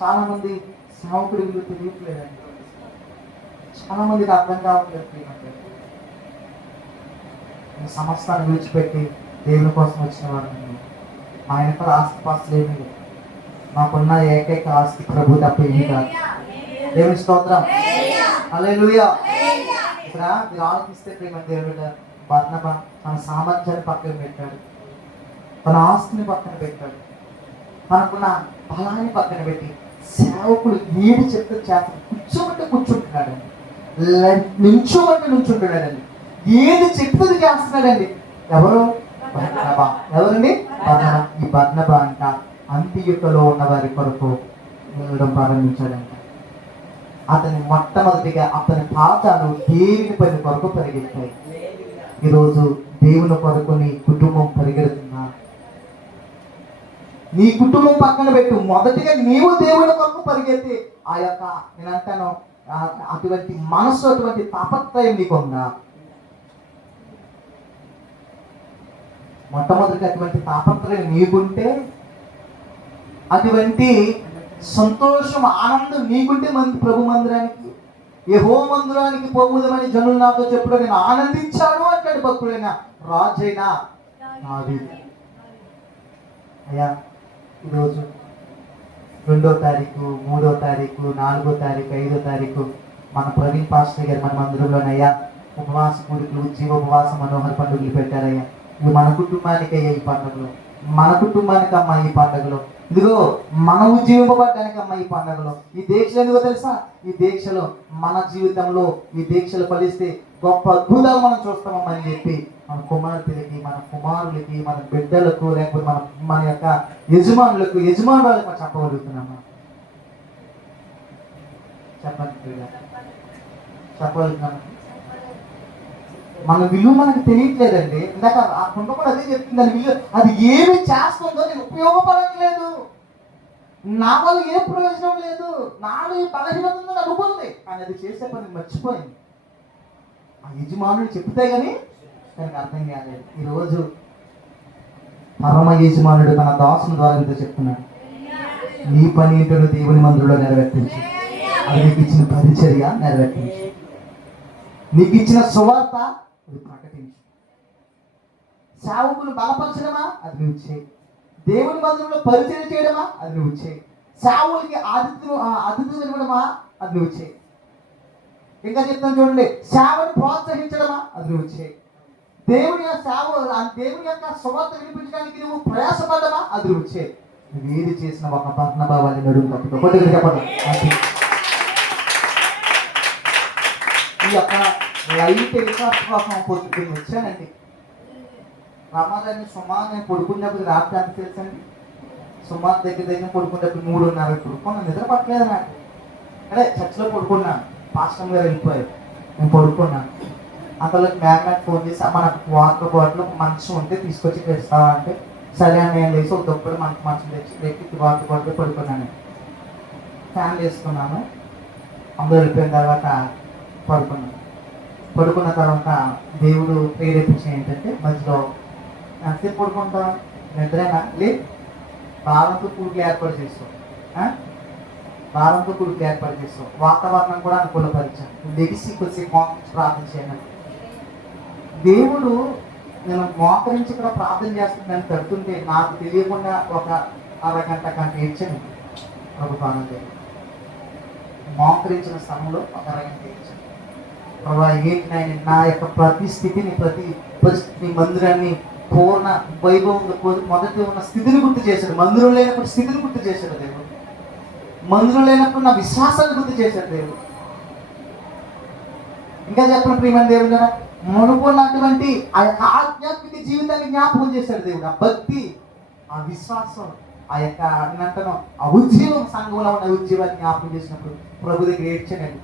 చాలా మంది సేవకుడి విలువ తెలియట్లేదండి. చాలా మందికి అర్థం కావట్లేదు. సమస్తాన్ని విడిచిపెట్టి దేవుని కోసం వచ్చిన వాడిని. మా ఇంట్లో ఆస్తిపాస్తులు ఏమీ లేదు. మాకున్న ఏకైక ఆస్తి ప్రభు తప్ప ఏమీ కాదు. దేవుని స్తోత్రం. హల్లెలూయా. ఇక్కడ మీరు ఆలోచిస్తే ప్రేమ దేవుడు బర్నబా తన సామర్థ్యాన్ని పక్కన పెట్టాడు, తన ఆస్తిని పక్కన పెట్టాడు, తనకున్న బలాన్ని పక్కన పెట్టి సేవకుడు ఏది చెప్తే చేస్తాడు. కూర్చోమంటే కూర్చుంటున్నాడండి, నించోమంటే నుంచుంటున్నాడండి, ఏది చెప్తుంది చేస్తున్నాడండి. ఎవరు? బర్నబా. ఎవరండి? బర్నబా. ఈ బర్నబా అంట అంతియుకలో ఉన్న వారి కొరకు వెళ్ళడం ప్రారంభించాడంట. అతని మొట్టమొదటిగా అతని పాదాలు దేవుని పని కొరకు పరిగెత్తాయి. ఈరోజు దేవుని కొరకు నీ కుటుంబం పరిగెడుతున్నా, నీ కుటుంబం పక్కన పెట్టు, మొదటిగా నీవు దేవుని కొరకు పరిగెత్తి ఆ యొక్క నేను అంటాను అటువంటి మనసు, అటువంటి తాపత్రయం నీకుందా? మొట్టమొదటిగా అటువంటి తాపత్రయం నీకుంటే, అటువంటి సంతోషం ఆనందం నీకుంటే ప్రభు మందిరానికి యెహోవా మందిరానికి పోవుదమని జనులు నాతో చెప్పుడు నేను ఆనందించాను అంటాడు భక్తుడైన రాజైన దావీదు. అయ్యా ఈరోజు 2వ తారీఖు, 3వ తారీఖు, 4వ తారీఖు, 5వ తారీఖు మన ప్రవీణ్ పాస్టర్ గారు మన మందిరంలోనయ్యా ఉపవాస కూడికలు, జీవ ఉపవాస మనోహర పండుగలు పెట్టారయ్యా. ఇవి మన కుటుంబానికి అయ్యా ఈ పండుగలు, మన కుటుంబానికి అమ్మ ఈ పండుగలు, ఇదిగో మన ఉజ్జీవింపబడ్డానికి అమ్మ ఈ పండుగలో. ఈ దీక్షలు ఎందుకో తెలుసా? ఈ దీక్షలో మన జీవితంలో ఈ దీక్షలు ఫలిస్తే గొప్ప అద్భుతాలు మనం చూస్తామమ్మా అని చెప్పి మన కుమార్తెలకి, మన కుమారులకి, మన బిడ్డలకు, లేకపోతే మన యొక్క యజమానులకు మనం చెప్పగలుగుతున్నామా? చెప్పగలుగుతున్నామా? మన విలువ మనకు తెలియట్లేదండి. ఇందాక ఆ కుండ కూడా అదే చెప్తుంది, దాని విలువ అది ఏమి చేస్తుందో నేను ఉపయోగపడట్లేదు, నా వల్ల ఏ ప్రయోజనం లేదు, నాలో ఈ బలహీనత ఉందని అనుకుంది, కానీ అది చేసే పని మర్చిపోయింది. ఆ యజమానుడు చెప్తే కానీ దానికి అర్థం కాలేదు. ఈరోజు పరమ యజమానుడు తన దాసుని ద్వారా ఎంతో చెప్తున్నాడు, నీ పని ఏంటో దేవుని మందిరంలో నెరవేర్తించు, అది నీకు ఇచ్చిన పరిచర్య నెరవేర్తించు, నీకు ఇచ్చిన సువార్త అది ప్రకటించు, సేవకులు బలపరచడమా అది నువ్వు చేయి, దేవుని మందిరంలో పరిచయం చేయడమా అది నువ్వు చేయి, సేవకులకి అతిథులు ఇవ్వడమా అది నువ్వు చేయి, ఇంకా చెప్తాను చూడండి, సేవను ప్రోత్సహించడమా అది నువ్వు చేయి, దేవుని యొక్క సేవ, ఆ దేవుని యొక్క సువార్త వినిపించడానికి నువ్వు ప్రయాసపడ్డమా? అది వచ్చే నువ్వు ఏది చేసిన ఒక బర్నబా వాళ్ళని నడుము కట్టుకో. కొద్దిగా చెప్పండి. ఈ యొక్క లైట్ టెలికాస్ట్ కోసం పొద్దుకుని వచ్చానండి. ప్రమాదాన్ని సుమారు నేను పడుకున్నప్పుడు రాత్రి అంత తెలుసండి, సుమారు దగ్గర పడుకున్నప్పుడు 3:30 పడుకున్నాను. నిద్ర పట్టలేదు నాకు. అదే చర్చిలో పడుకున్నాను, పాస్టర్ గారు వెళ్ళిపోయారు, నేను పడుకున్నాను. అంతలో మ్యాగ్నెట్ ఫోన్ చేసి మన వాటర్ బాటిల్ మంచం ఉంటే తీసుకొచ్చి ఇక్కడ ఇస్తావా అంటే, సరే అని నేను లేచి ఒక దుప్పటి మంచం తెచ్చి పెట్టి వాటర్ బాటిల్ పడుకున్నాను. ఫ్యాన్ వేసుకున్నాను. అందరూ వెళ్ళిపోయిన తర్వాత పడుకున్నాను. పడుకున్న తర్వాత దేవుడు ప్రేరేపించి ఏంటంటే మధ్యలో ఎంతసేపు పడుకుంటాం, నిద్రైనా లే, భారంతో కూడికి ఏర్పాటు చేస్తాం, భారంతో కూడికి ఏర్పాటు చేస్తాం, వాతావరణం కూడా అనుకూలపరిచాను. లెగిసి కొద్దిసేపు ప్రార్థన చేయను. దేవుడు నేను మోకరించి కూడా ప్రార్థన చేస్తుందని తడుతుంటే నాకు తెలియకుండా ఒక అరగంట గంట ఏడ్చాను. ప్రభుత్వాన్ని దేవుడు మోకరించిన స్థలంలో ఒక అరగంట ఏడ్చాను. ప్రభా ఏంటి నాయన, నా యొక్క ప్రతి స్థితిని, ప్రతి పరిస్థితిని, మందిరాన్ని పూర్ణ వైభవంగా మొదటి ఉన్న స్థితిని గుర్తు చేశాడు. మందిరం లేనప్పుడు స్థితిని గుర్తు చేశాడు దేవుడు. మందిరం లేనప్పుడు నా విశ్వాసాన్ని గుర్తు చేశాడు దేవుడు. ఇంకా చెప్పిన ప్రియమైన దేవుడు కదా, మునుకున్నటువంటి ఆ యొక్క ఆధ్యాత్మిక జీవితాన్ని జ్ఞాపకం చేశాడు దేవుడు. ఆ భక్తి, ఆ విశ్వాసం, ఆ యొక్క అంటాను ఆ ఉద్యోగం, సంఘంలో ఉన్న ఉద్యోగాన్ని జ్ఞాపకం చేసినప్పుడు ప్రభు దగ్గర ఏడ్చానండి.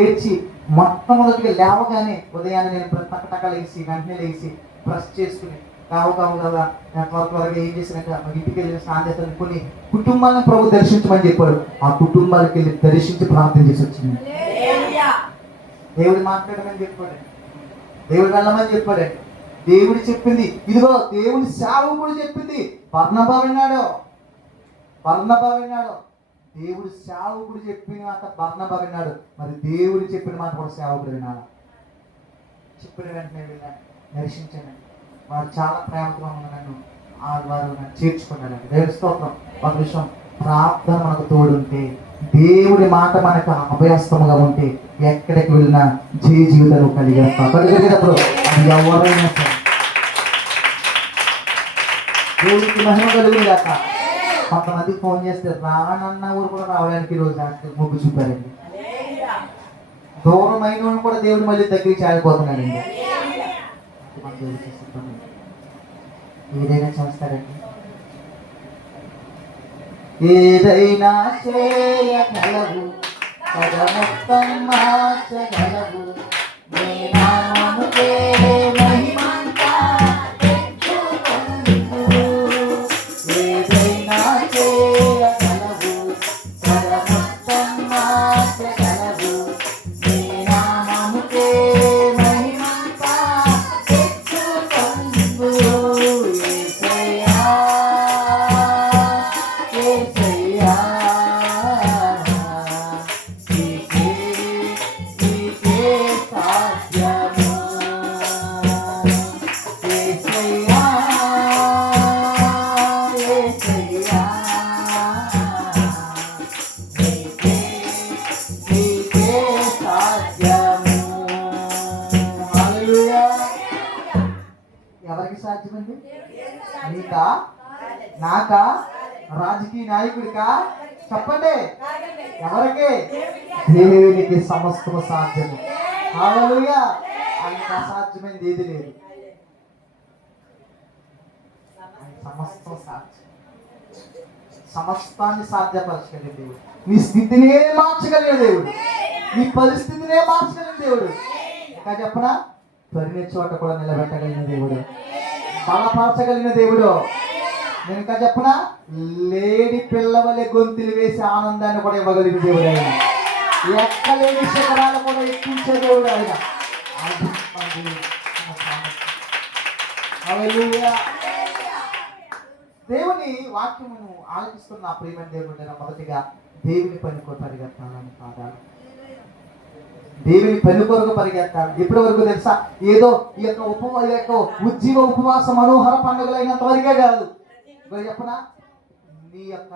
ఏడ్చి మొట్టమొదటిగా లేవగానే ఉదయాన్నే నేను టక లేచి వెంటనే లేచి బ్రష్ చేసుకుని కావు కదా త్వరగా ఏం చేసినట్టు ఇంటికి వెళ్ళిన స్నానం చేస్తాను. కొన్ని కుటుంబాలను ప్రభు దర్శించమని చెప్పాడు. ఆ కుటుంబాలకు వెళ్ళి దర్శించి ప్రార్థన చేసి వచ్చింది. దేవుడు మాట్లాడమని చెప్పాడు, దేవుడు వెళ్ళమని చెప్పాడండి. దేవుడు చెప్పింది ఇదిగో, దేవుడి సేవకుడు చెప్పింది బర్నబా విన్నాడు. దేవుడు సేవకుడు చెప్పిన మాట బర్నబా విన్నాడు. మరి దేవుడు చెప్పిన మాట కూడా సేవకుడు వినాలా? చెప్పిన వెంటనే వెళ్ళాను, దర్శించాను. వారు చాలా ప్రేమతో నన్ను వారు నన్ను చేర్చుకున్నారండి. దేవుడి స్తోత్రం. ఒక విషయం, ప్రార్థన మనకు తోడుంటే, దేవుడి మాట మనకు అభయస్తముగా ఉంటే ఎక్కడికి వెళ్ళినా జీవితాలు కలిగేటప్పుడు అది ఎవరైనా సరే దేవుడికి మహిమ కలుగుతుంది కాక. కొంతమందికి ఫోన్ చేస్తే రానన్న ఊరు కూడా రావడానికి ఈరోజు మొగ్గు చూపారండి. దూరమైన వాళ్ళు కూడా దేవుడు మళ్ళీ దగ్గరికి చేరిపోతున్నాడండి. ఏదైనా చేస్తారండి, ఏదైనా చేయగలవు, పదమొత్తం మార్చగలవు, నీ నామముకే మహిమంతా తెచ్చుకొందువు. ఏదైనా చేయగలవు, పదమొత్తం మార్చగలవు, నీ నామముకే మహిమంతా తెచ్చుకొందువు. ఎవరికి సాధ్యమండి? నీకా, నాకా, రాజకీయ నాయకుడికా? చెప్పండి, ఎవరికి? దేవునికి సమస్తము సాధ్యము. హల్లెలూయా. ఆయనకు అసాధ్యమైనది ఏది లేదు. సమస్తం సాధ్యం. సమస్తాన్ని సాధ్యపరచగలిగిన దేవుడు. నీ స్థితినే మార్చగలిగిన దేవుడు, నీ పరిస్థితినే మార్చగలిగిన దేవుడు. ఇంకా చెప్పనా, తరినే చోట కూడా నిలబెట్టగలిగిన దేవుడు, బలపరచగలిగిన దేవుడు. నేను ఇంకా చెప్పనా, లేడి పిల్లవలే గొంతులు వేసి ఆనందాన్ని కూడా ఇవ్వగలిగిన దేవుడు ఆయన. ఎక్కలేని శిఖరాలు కూడా ఎక్కించే దేవుడు ఆయన. హల్లెలూయా. దేవుని వాక్యమును ఆలకిస్తున్న ప్రియమైన దేవుడు, మొదటిగా దేవుని పని కొరకు పరిగెత్తాలని పాదాలు, దేవుని పని కొరకు పరిగెత్తాలి. ఇప్పటి వరకు తెలుసా, ఏదో ఈ యొక్క ఉజ్జీవ ఉపవాస మనోహర పండుగలైనంత వరకే కాదు. చెప్పనా, నీ యొక్క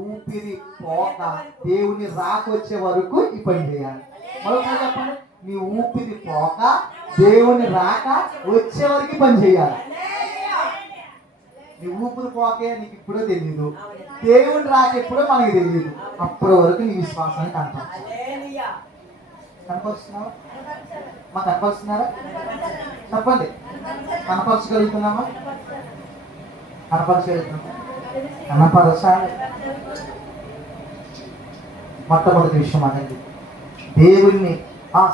ఊపిరి పోక దేవుని రాకొచ్చే వరకు ఈ పని చేయాలి. మరొక చెప్పండి, నీ ఊపిరి పోక దేవుని రాక వచ్చే వరకు పని చేయాలి. నీ ఊపిరి పోకే నీకు ఇప్పుడో తెలియదు, దేవుని రాక ఎప్పుడో మనకి తెలియదు. అప్పటి వరకు నీ విశ్వాసాన్ని కనపరుస్తున్నావా? మాకు కనపరుస్తున్నారా? చెప్పండి, కనపరచగలుగుతున్నామా? కనపరచగలుగుతున్నామా? కనపరచాలి. మొట్టమొదటి విషయం అనేది దేవుణ్ణి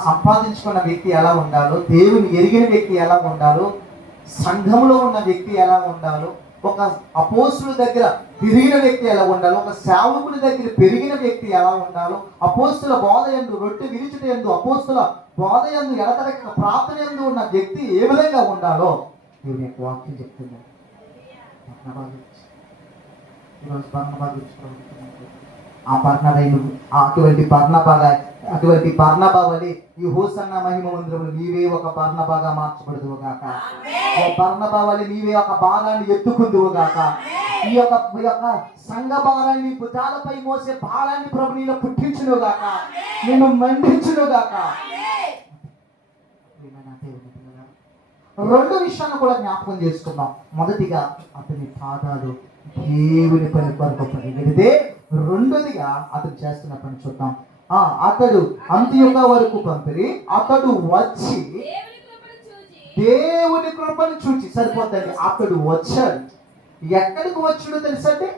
సంపాదించుకున్న వ్యక్తి ఎలా ఉండాలో, దేవుని ఎరిగిన వ్యక్తి ఎలా ఉండాలో, సంఘంలో ఉన్న వ్యక్తి ఎలా ఉండాలో, ఒక అపోస్తుల దగ్గర పెరిగిన వ్యక్తి ఎలా ఉండాలో, ఒక సేవకుని దగ్గర పెరిగిన వ్యక్తి ఎలా ఉండాలో, అపోస్తుల బోధ యందు రొట్టె విరుచుట యందు, అపోస్తుల బోధ యందు ఎడతెగక ప్రార్థన యందు ఉన్న వ్యక్తి ఏ విధంగా ఉండాలో దేవుని యొక్క వాక్యం చెప్తున్నాడు. ఈరోజు బర్నబా గురించి అటువంటి బర్నబా వలె ఈ హోసన్న మహిమ మందిరములు నీవే ఒక బర్నబాగా మార్చబడుదువు గాక. ఓ బర్నబా వలె నీవే ఒక భారాన్ని ఎత్తుకుందువు గాక. ఈ యొక్క సంఘ భారాన్ని భుజాలపై మోసే భారాన్ని ప్రభు నీలో పుట్టించును గాక, నిన్ను మండించును గాక. రెండు విషయాన్ని కూడా జ్ఞాపకం చేసుకుందాం. మొదటిగా అతని పాదాలు దేవుని పని కొరకు పరిగెడితే, రెండోదిగా అతను చేస్తున్న పని చూద్దాం. అతడు అంత్యొక వరకు పంపిరి, అతడు వచ్చి దేవుని కృపను చూచి. సరిపోతుంది. అతడు వచ్చాడు. ఎక్కడికి వచ్చాడో తెలుసా అండి?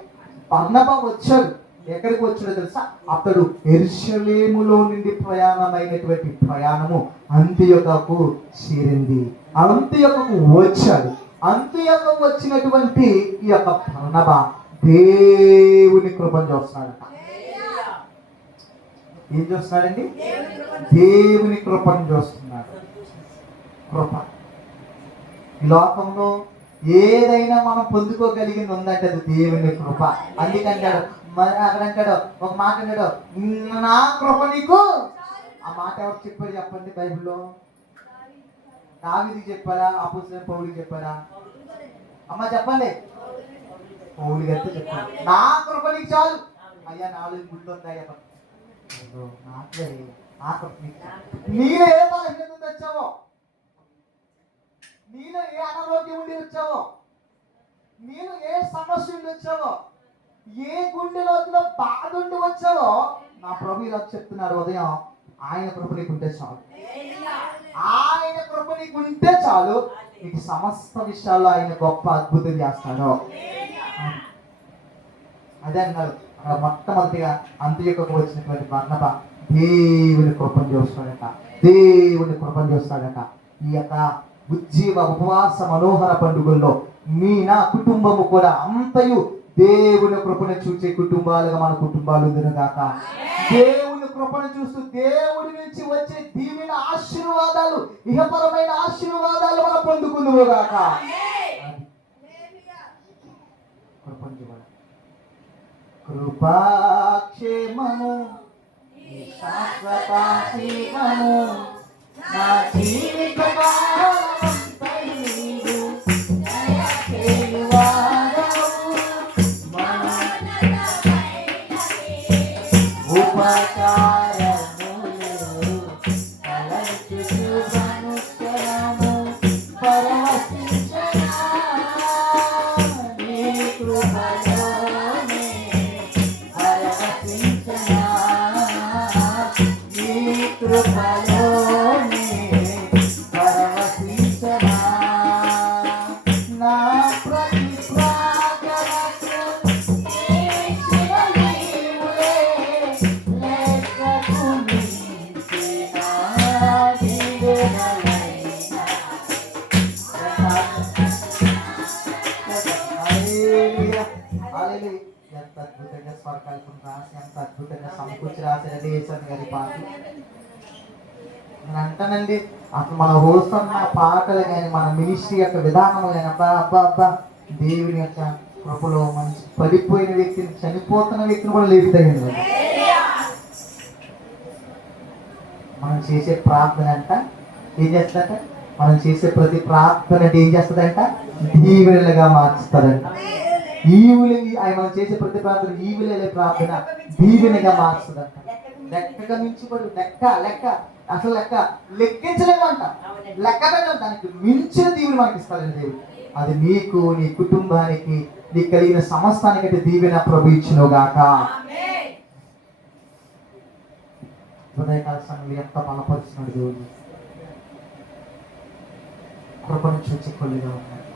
బర్నబా వచ్చాడు. ఎక్కడికి వచ్చాడో తెలుసా? అతడు యెరూషలేములో నుండి ప్రయాణమైనటువంటి ప్రయాణము అంత్యొకకు చేరింది. అంత్యొకకు వచ్చాడు. అంత్యొక వచ్చినటువంటి ఈ యొక్క బర్నబా దేవుని కృపను చూస్తున్నాడట. ఏం చూస్తున్నాడండి? దేవుని కృపను చూస్తున్నాడు. కృప. ఈ లోకంలో ఏదైనా మనం పొందుకోగలిగింది ఉందంటే అది దేవుని కృప. అందుకంటాడు, అక్కడ అంటాడు, ఒక మాట అంటాడు, నా కృప నీకు. ఆ మాట ఎవరు చెప్పారు చెప్పండి బైబిల్లో? దావీదుకి చెప్పారా? అపోస్తలుడైన పౌలుకి చెప్పారా? అమ్మ చెప్పండి. పౌలు గారితో చెప్పారు, నా కృప నీకు చాలు. అయ్యా 4 గుళ్ళు ఉందయ్యా. నీలో ఏ బలహీనత ఉండి వచ్చావో, నీలో ఏ అనారోగ్యం ఉండి వచ్చావో, నీలో ఏ సమస్య ఉండి వచ్చావో, ఏ గుండెలోతులో బాధ ఉండి వచ్చావో, నా ప్రభు ఇలా చెప్తున్నారు ఉదయం, ఆయన కృప నీకు ఉంటే చాలు. ఆయన కృప నీకు ఉంటే చాలు. నీకు సమస్త విషయాల్లో ఆయన గొప్ప అద్భుతం చేస్తాడు. అదే అన్నారు. మొట్టమొదటిగా అంత్యొకకు వచ్చినటువంటి బర్నబా దేవుని కృపను చూస్తాడట. దేవుని కృపను చూస్తాడట. ఈ యొక్క ఉజ్జీవ ఉపవాస మనోహర పండుగల్లో నా కుటుంబము కూడా అంతయు దేవుని కృపను చూసే కుటుంబాలుగా మన కుటుంబాలు ఉందిగాక. దేవుని కృపను చూస్తూ దేవుడి నుంచి వచ్చే దీవెన ఆశీర్వాదాలు, ఇహపరమైన ఆశీర్వాదాలు మనం పొందుకుందుగాక. కృపను చూడాలి. కృపాక్షేమము శాశ్వత జీవము నా జీవితకాలమంతై నీవు దయచేయువాడవు. ఉపకారములు కలర్చుచు మనుష్యము పరవశించనా నీ కృపలోనే, పరవశించనా నీ కృపలోనే, పరవశించనా. నా ప్రతి ప్రార్థనకు యేసువే నీవులే, లెక్కకు మించిన దీవెనలైన. హల్లెలూయా, హల్లెలూయా. ఎంత అద్భుతంగా స్వర్గాలకు రాసి, ఎంత అద్భుతంగా సమకూర్చి రాసిన దేశం గారి పాట. నేను అంటానండి, అసలు మన హోస్తున్న పాటలు కానీ, మన మినిస్ట్రీ యొక్క విధానం కానీ, అబ్బా అబ్బా అబ్బా, దేవుని యొక్క కృపలో మంచి పడిపోయిన వ్యక్తిని, చనిపోతున్న వ్యక్తిని కూడా లేపుతాయండి. మనం చేసే ప్రార్థన అంట ఏం చేస్తుందంట? మనం చేసే ప్రతి ప్రార్థన అంటే ఏం చేస్తుందంట? దీవెనలుగా మార్చుతారంట. మనం చేసే ప్రతి ప్రార్థన ఈవిలే ప్రార్థన దీవెనగా మార్చుదంట. లెక్కగా మించిపడు, లెక్క అసలు లెక్కించలేమంట, లెక్క పెట్టాలి. దానికి మించిన దీవులు మనకి ఇస్తాడండి దేవుడు. అది నీకు, నీ కుటుంబానికి, నీకు కలిగిన సమస్తానికైతే దీవెన ప్రభు ఇచ్చును గాక. ఉదయకాల సమయంలో ఎంత బలపరుస్తున్నాడు దేవుడు. కృపను చూచి కొల్లిగా ఉన్నాడు.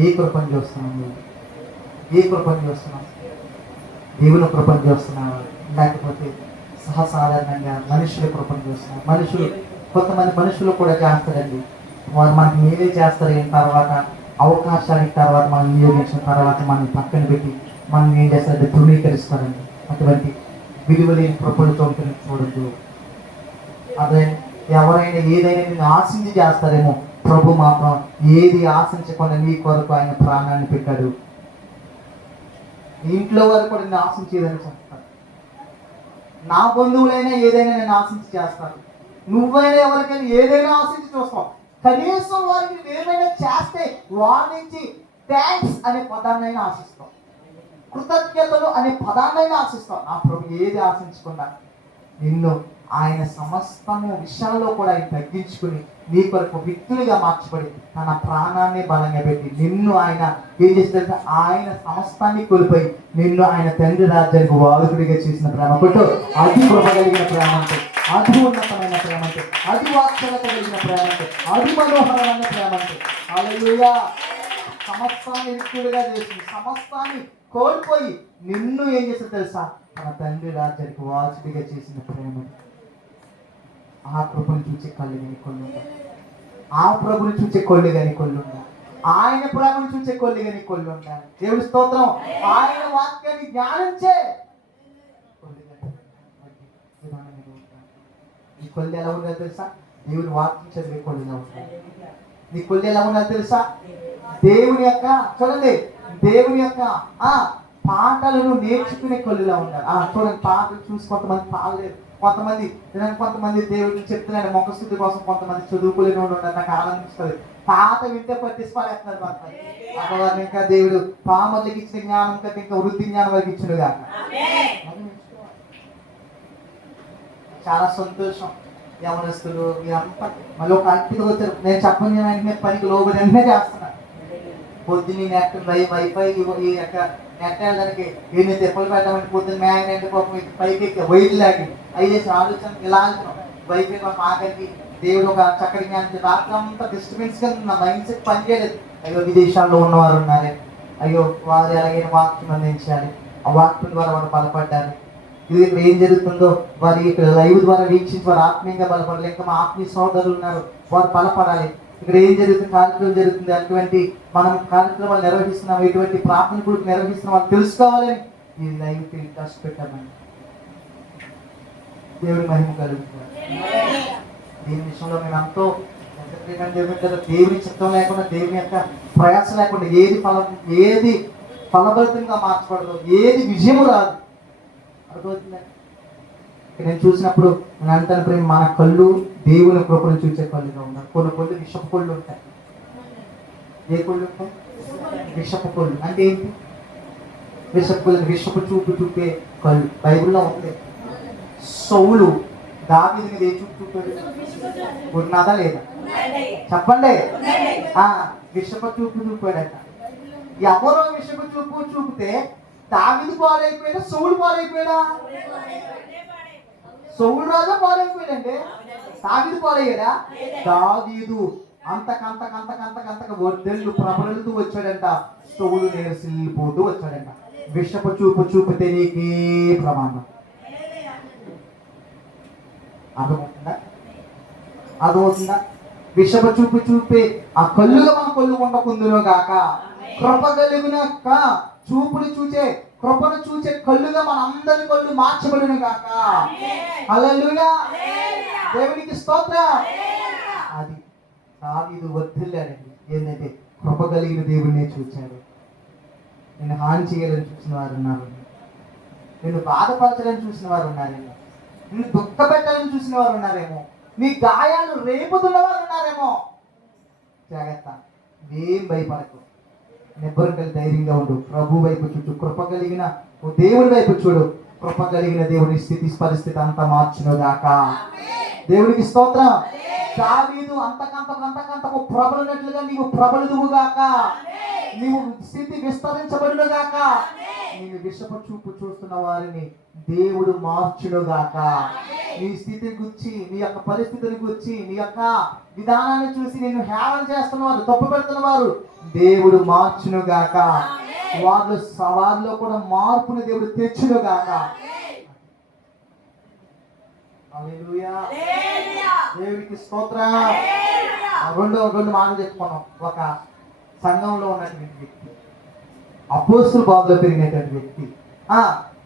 ఏ కృపను చూస్తున్నావు? ఏ కృపను చూస్తున్నావు? దేవుని కృపను చూస్తున్నావు, లేకపోతే సహసాధారణంగా మనుషుల కృపను చూస్తున్నావు? కొంతమంది మనుషులు కూడా చేస్తారండి. వారు మనకి మీరే చేస్తారు. అయిన తర్వాత అవకాశానికి తర్వాత మనం వినియోగించిన తర్వాత మనం పక్కన పెట్టి మనం ఏం చేస్తారంటే ధృవీకరిస్తారండి. అటువంటి విలువలేని కృపలతో చూడద్దు. అదే ఎవరైనా ఏదైనా నేను ఆశించి చేస్తారేమో, ప్రభు మాత్రం ఏది ఆశించకుండా నీ కొరకు ఆయన ప్రాణాన్ని పెట్టాడు. ఇంట్లో వారు కూడా నేను ఆశించి ఏదైనా చేస్తారు. నా బంధువులైనా ఏదైనా నేను ఆశించి చేస్తాను. నువ్వైనా ఎవరికైనా ఏదైనా ఆశించి చూస్తావు. కనీసం వారికి ఏమైనా చేస్తే వారి నుంచి థ్యాంక్స్ అనే పదాన్నైనా ఆశిస్తాం, కృతజ్ఞతలు అనే పదాన్నైనా ఆశిస్తాం. నా ప్రభు ఏది ఆశించకుండా నిన్ను ఆయన సమస్తము విషయాల్లో కూడా ఆయన తగ్గించుకుని నీ కొరకు వ్యక్తులుగా మార్చబడి తన ప్రాణాన్ని బలంగా పెట్టి నిన్ను ఆయన ఏం చేస్తాడంటే ఆయన సమస్తాన్ని కోల్పోయి నిన్ను ఆయన తండ్రి రాజ్యానికి వారసుడిగా చేసిన ప్రేమ కొట్టు. అది కృప కలిగిన ప్రేమ అంటే, అది ఉన్నతమైన ప్రేమ అంటే, అది వాత్సల్యత కలిగిన ప్రేమ అంటే, అది మనోహరమైన ప్రేమ అంటే. హల్లెలూయా. సమస్తాన్ని వ్యక్తులుగా చేసింది, సమస్తాన్ని కోల్పోయి నిన్ను ఏం చేస్తాడు తెలుసా? తన తండ్రి రాజ్యానికి వారసుడిగా చేసిన ప్రేమ. ఆ కృపను చూసే కళ్ళు కానీ కొళ్ళు, ఆ ప్రభుని చూసే కొళ్ళు కానీ కొళ్ళు, ఆయన ప్రేమను చూసే కొళ్ళు కానీ కొళ్ళు ఉండాలి. దేవుడి స్తోత్రం. ఆయన వాక్యాన్ని ధ్యానించే ఈ కొళ్ళు ఎలా ఉండాలి తెలుసా? దేవుని వాక్యం చదివే కొళ్ళు ఎలా ఉండాలి. నీ కొళ్ళు ఎలా ఉండాలి తెలుసా? దేవుని యొక్క చూడండి, దేవుని యొక్క పాటలను నేర్చుకునే కొల్లులా ఉండాలి. చూడండి, పాటలు చూసి కొంతమంది పాడలేదు, కొంతమంది దేవుడిని చెప్తున్నాడు మొక్కస్థుతి కోసం, కొంతమంది చదువుకోలేని వాళ్ళు ఉన్నారు. నాకు ఆనందిస్తుంది. పాట వింటే పట్టిసి పాడేస్తున్నారు. అమ్మవారిని ఇంకా దేవుడు పామర్లకి ఇచ్చిన జ్ఞానం కంటే ఇంకా వృద్ధి జ్ఞానం వారికి ఇచ్చిన కాక చాలా సంతోషం. యవనస్తులు మీరంతా మళ్ళీ ఒక యాక్టివ్గా వచ్చారు. నేను చెప్పని వెంటనే పనికి లోబడి వెంటనే చేస్తున్నాను. పొద్దున్న నెట్ వైఫై ఈ యొక్క నెట్ వెళ్ళడానికి ఎన్ని తిప్పలు పెట్టామంటే పొద్దున్న మ్యాగ్నెట్ పాపం పైకి వైర్లు లాగి అయ్యేసి ఆలోచన ఇలా వెళ్తున్నాం. వైఫై పాపం ఆఖరికి దేవుడు ఒక చక్కటి జ్ఞానం రాత్రి అంతా డిస్టర్బెన్స్ గా నా మైండ్ సెట్ పనిచేయలేదు. అయ్యో విదేశాల్లో ఉన్నవారు ఉన్నారే, అయ్యో వారు ఎలాగైనా వాక్యం అందించాలి, ఆ వాక్యం ద్వారా వారు బలపడ్డారు. ఇది ఇక్కడ ఏం జరుగుతుందో వారి ఇక్కడ లైవ్ ద్వారా వీక్షించి వారు ఆత్మీయంగా బలపడాలి. ఇంకా మా ఆత్మీయ సోదరులు ఉన్నారు, వారు బలపడాలి. ఇక్కడ ఏం జరుగుతుంది, కార్యక్రమం జరుగుతుంది, అటువంటి మనం కార్యక్రమాలు నిర్వహిస్తున్నాం, ఎటువంటి ప్రార్థన కూడా నిర్వహిస్తున్నాం వాళ్ళు తెలుసుకోవాలని ఈ లైవ్ కష్టపెట్టామని దేవుడి మహిమ కలుగుతుంది. దీని విషయంలో మేము ఎంతో దేవుని చిత్తం లేకుండా, దేవుని యొక్క ప్రయాస లేకుండా ఏది ఫలభరితంగా మార్చబడదు, ఏది విజయము రాదు. అర్థమవుతుందండి. నేను చూసినప్పుడు నేను అంటాను ప్రేమ, మన కళ్ళు దేవుని కృపను చూసే కళ్ళుగా ఉన్నారు. కొన్ని కళ్ళు విషపు కళ్ళు ఉంటాయి. ఏ కళ్ళు ఉంటాయి? విషపు కళ్ళు అంటే ఏంటి? విషపు కళ్ళు, విషపు చూపు చూపే కళ్ళు బైబిల్లో ఉంది. సౌలు దావీదు మీద ఏ చూపు చూపాడు? ఉన్నదా లేదా చెప్పండి. విషపు చూపు చూపాడట. ఎవరో విషపు చూపు చూపితే దావీదు పాలైపోయాడా, సౌలు పాలైపోయాడా? సౌలు రాజా పాలైపోయాడంటే దావీదు పాలయ్యాడా? దావీదు అంతకంతకంతకంతకంతక వర్దెళ్ళు ప్రబలుతూ వచ్చాడంట. సౌలు నేరసిల్లిపోతూ వచ్చాడంట. విషపు చూపు చూపితే నీకే ప్రమాదం. అర్థమవుతుందా? విషపు చూపు చూపే ఆ కళ్ళుగా మన కళ్ళు ఉండకుందును గాక. కృప కలిగిన చూపుని చూచే, కృపను చూచే కళ్ళుగా మన అందరి కళ్ళు మార్చబడును గాక. హల్లెలూయా. దేవునికి స్తోత్రం. అది దావీదు వర్ధిల్లాడండి. ఏంటంటే కృప కలిగిన దేవుడినే చూచాడు. నేను హాని చేయాలని చూసిన వారు ఉన్నారు, నిన్ను బాధపరచాలని చూసిన వారు ఉన్నారేమో, నిన్ను దుఃఖ పెట్టాలని చూసిన వారు ఉన్నారేమో, నీ గాయాలు రేపుతున్న వారు ఉన్నారేమో. జాగ్రత్త, ఏం భయపడకు, నిబ్బరంగా ధైర్యంగా ఉండు. ప్రభు వైపు చూడు, కృప కలిగిన దేవుడి వైపు చూడు. కృప కలిగిన దేవుని స్థితి పరిస్థితి అంతా మార్చును గాక. దేవునికి స్తోత్రం. దావీదు అంతకంతకు ప్రబలినట్లుగా నీవు ప్రబలుదువుగాక, నీవు స్థితి విస్తరించబడునుగాక, నేను విషపు చూపు చూస్తున్న వారిని దేవుడు మార్చునుగాక. నీ స్థితి గురించి, నీ యొక్క పరిస్థితిని గురించి, నీ యొక్క విధానాన్ని చూసి నేను హేళన చేస్తున్నవారు, తప్పు పెడుతున్నవారు దేవుడు మార్చునుగాక. వారిలో కూడా మార్పుని దేవుడు తెచ్చునుగాక. హల్లెలూయా, దేవునికి స్తోత్రం. రెండు మాటలు చెప్పుకున్నాం. ఒక సంఘంలో ఉన్నటువంటి వ్యక్తి, అపోస్తలుల బాధలో పెరిగినటువంటి వ్యక్తి,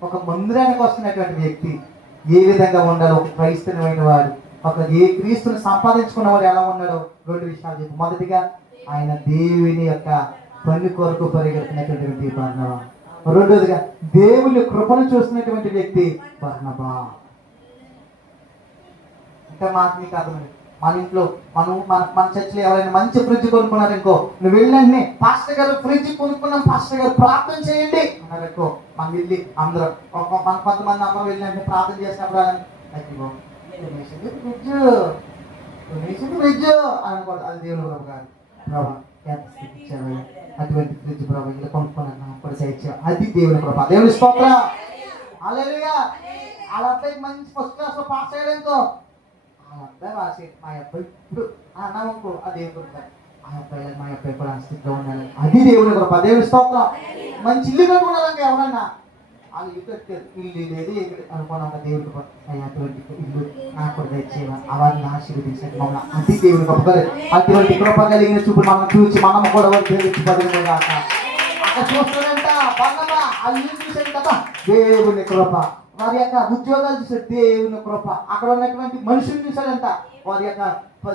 ఒక మందిరానికి వస్తున్నటువంటి వ్యక్తి ఏ విధంగా ఉండాలో, ఒక క్రైస్తవమైన వాడు, ఒక ఏ క్రీస్తుని సంపాదించుకున్న వాడు ఎలా ఉన్నాడో రెండు విషయాలు చెప్పు. మొదటిగా ఆయన దేవుని యొక్క పని కొరకు పరిగెడుతున్నటువంటి బర్నబా. రెండోదిగా దేవుని కృపను చూస్తున్నటువంటి వ్యక్తి బర్నబా. ఇంకా మాట నీకు అర్థమైంది. మన ఇంట్లో మన చర్చిలో ఎవరైనా మంచి ఫ్రిడ్జ్ కొనుక్కున్నారు ఇంకో, నువ్వు వెళ్ళండి, పాస్టర్ గారు ఫ్రిడ్జ్ కొనుక్కున్నాం, పాస్టర్ గారు ప్రార్థన చేయండి అన్నారు ఎక్కువ. మనం వెళ్ళి అందరం కొంతమంది అమ్మ వెళ్ళండి ప్రార్థన చేసినప్పుడు ఫ్రిడ్జ్ అనుకోండి, అది దేవుని ప్రభు కాదు. ప్రభా అటువంటి ఫ్రిడ్జ్ ప్రభు ఇలా కొనుక్కున్నాను అప్పుడు చేయొచ్చు, అది దేవుని ప్రభా. దేవుని స్తోత్రం. హల్లెలూయా. అలా అబ్బాయికి మంచి ఫస్ట్ క్లాస్ లో పాస్ అయ్యాడనుకో, ఆ అబ్బాయి రాసే మా అబ్బాయి ఇప్పుడు అన్నామనుకో, అది దేవుని కృప. ఆ అబ్బాయి మా అబ్బాయి కూడా స్థితిలో ఉండాలి, అది దేవుని కృప. దేవుని స్తోత్రం. మంచి ఇల్లు కట్టుకున్నారంటే ఎవరన్నా వాళ్ళు ఇల్లు కట్టారు, ఇల్లు లేదు అనుకున్నాక దేవుని కృప. అటువంటి ఇల్లు నాకు కూడా తెచ్చేవా, అవన్నీ ఆశీర్వదించండి మమ్మల్ని, అది దేవుని కృప. అటువంటి కృప కలిగిన చూపులు మనం చూసి మనం కూడా దేవుని కాక అక్కడ చూస్తారంట. బాగా ఆ ఇల్లు చూసాడు కదా, దేవుని కృప. వారి యొక్క ఉద్యోగాలు చూసాడు, దేవుని కృప. అక్కడ ఉన్నటువంటి మనుషులు చూశాడంట, వారి యొక్క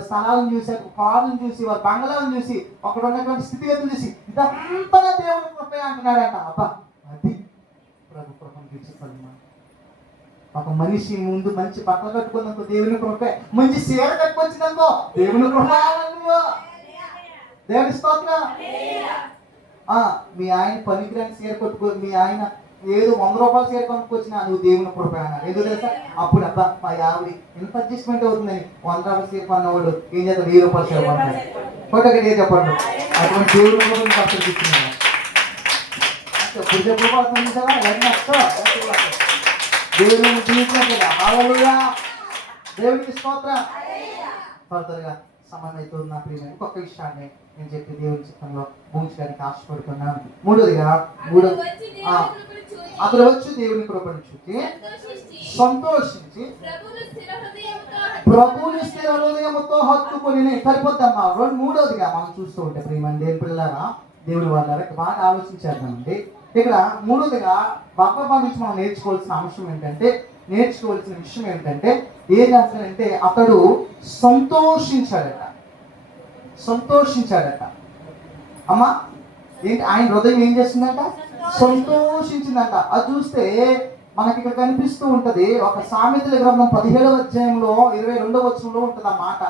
స్థలాలను చూశాడు, కార్లను చూసి, వారి బంగ్లాలను చూసి, అక్కడ ఉన్నటువంటి స్థితిగతులు చూసి, ఇదంతా దేవుని కృప అంటున్నాడంట. అబ్బా, అది ప్రభు కృపను తీసుకోవాలి. ఒక మనిషి ముందు మంచి బట్టలు కట్టుకున్నాకో దేవుని కృపే, మంచి చీర కట్టుకొచ్చిందనుకో దేవుని కృప. దేవుని స్తోత్రం. మీ ఆయన పనికిరాని చీర కట్టుకో, మీ ఆయన ఏదో 100 రూపాయలు చీర కొనుక్కొచ్చినా నువ్వు దేవుని కృప అన్నారు. ఎందుకు తెలుసా? అప్పుడు అబ్బా మా ఆవిడ ఎంత అడ్జస్ట్మెంట్ అవుతుందని 100 రూపాయలు చీర కొన్నవాడు ఏం చేద్దాం 1000 రూపాయలు చీర కొన్నాడు. ఒకటి చెప్పండి, అటువంటి దేవుని కృపను పక్కన తీసుకున్నాను. దేవుని జీవితం కదా. హల్లెలూయా, దేవునికి స్తోత్రం. ఫర్దర్గా సమయం అయితే ఉన్న ప్రియమైన ఇంకొక విషయాన్ని నేను చెప్పి దేవుని చిత్తంలో ముగించడానికి ఆశపడుతున్నాను. మూడోదిగా అతడు వచ్చి దేవుని కృపను చూసి సంతోషించి ప్రభువుని స్థిర హృదయముతో హత్తుకొని సరిపోద్దమ్మా. మూడోదిగా మనం చూస్తూ ఉంటే ప్రియమైన దేవుని పిల్లలారా, దేవుని వాళ్ళారా, బాగా ఆలోచించేద్దామండి. ఇక్కడ మూడోదిగా బర్నబా నుంచి మనం నేర్చుకోవాల్సిన విషయం ఏంటంటే ఏం చేస్తాడంటే అతడు సంతోషించాడట. అమ్మా ఏంటి ఆయన హృదయం ఏం చేస్తుందంట? సంతోషించిందంట. అది చూస్తే మనకి ఇక్కడ కనిపిస్తూ ఉంటది. ఒక సామెతల గ్రంథం 17వ అధ్యాయంలో 22వ వచనంలో ఉంటది ఆ మాట.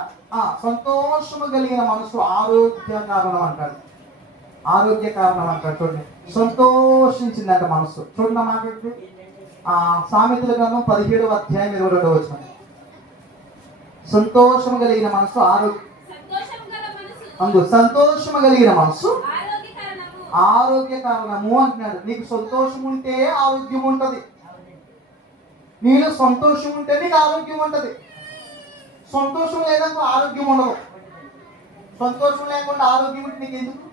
సంతోషము కలిగిన మనసు ఆరోగ్య కారణం అంటాడు. చూడండి, సంతోషించిందంట మనసు. చూడండి మాట సామెతల గ్రంథం 17వ అధ్యాయం 22వ వచనం. సంతోషము కలిగిన మనసు సంతోషము కలిగిన మనసు ఆరోగ్య కారణము అంటున్నాడు. నీకు సంతోషం ఉంటే ఆరోగ్యం ఉంటది, నీలో సంతోషం ఉంటే నీకు ఆరోగ్యం ఉంటది. సంతోషం లేదనుకో ఆరోగ్యం ఉండదు. సంతోషం లేకుండా ఆరోగ్యం ఉంటే నీకు ఎందుకు?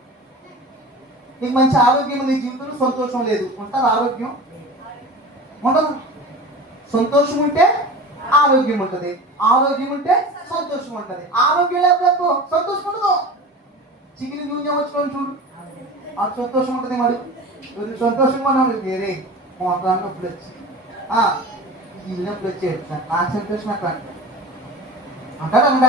నీకు మంచి ఆరోగ్యం నీ జీవితంలో సంతోషం లేదు, ఉంటుంది ఆరోగ్యం? ఉండదు. సంతోషం ఉంటే ఆరోగ్యం ఉంటుంది, ఆరోగ్యం ఉంటే సంతోషం ఉంటుంది. ఆరోగ్యం లేకపోతే సంతోషం ఉండదు. చిగిరి దూరం వచ్చుకొని చూడు, ఆ సంతోషం ఉంటుంది. మరి సంతోషంగా ఉన్నాడు, వేరే నొప్పులు వచ్చి ఇల్లు నొప్పులు వచ్చేది, ఆ సంతోషం అట్లా అంటాడంట.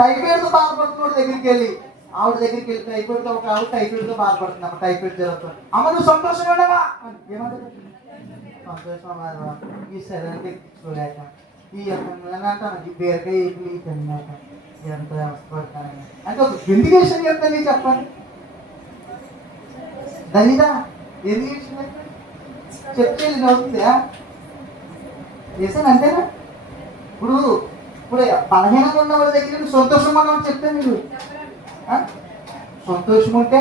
టైఫాయిడ్తో బాధపడుతున్నాడు దగ్గరికి వెళ్ళి, ఆవిడ దగ్గరికి వెళ్ళి టైఫాయిడ్తో ఒక ఆవిడ టైఫాయిడ్తో బాధపడుతుంది. అమ్మ టైఫాయిడ్ జరుగుతుంది. అమ్మ నువ్వు సంతోషంగా ఉండవా ఏమంటారు? సంతోషం ఈ శరీరం ఎక్కించుకోలేక ఈ అంటాను ఈ బీరకాయ ఈ తిన్నాక ఎంత అవస్థపడతానని అంటే ఒక ఎందుకేషన్ చెప్తాను చెప్పండి. దళిదా ఎందుకేషన్ చెప్తే అవుతుందా? చేశాను అంతేనా? ఇప్పుడు ఇప్పుడు బలహీనంగా ఉన్న వాళ్ళ దగ్గర నువ్వు సంతోషం మనం చెప్తే మీరు ఆ? సంతోషం ఉంటే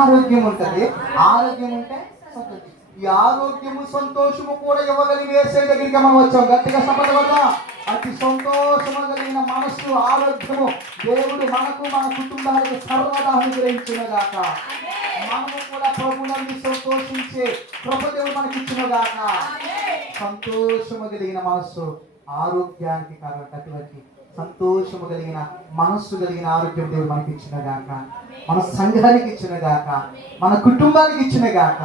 ఆరోగ్యం ఉంటుంది, ఆరోగ్యం ఉంటే సంతోషం. ఈ ఆరోగ్యము సంతోషము కూడా ఇవ్వగలిగే యేసయ్య దగ్గరికి మనం వచ్చాం. గట్టిగా సంపదపడదాం. అతి సంతోషము కలిగిన మనస్సు, ఆరోగ్యము దేవుడు మనకు మన కుటుంబాలకు సర్వదా అనుగ్రహించునుగాక. మనము కూడా ప్రభునందు సంతోషించే కృప దేవుడు మనకి ఇచ్చునుగాక. సంతోషము కలిగిన మనస్సు ఆరోగ్యానికి కారణం. అటువంటి సంతోషము కలిగిన మనస్సు కలిగిన ఆరోగ్యం దేవుడు మనకి ఇచ్చినగాక, మన సంఘానికి ఇచ్చినగాక, మన కుటుంబానికి ఇచ్చినగాక.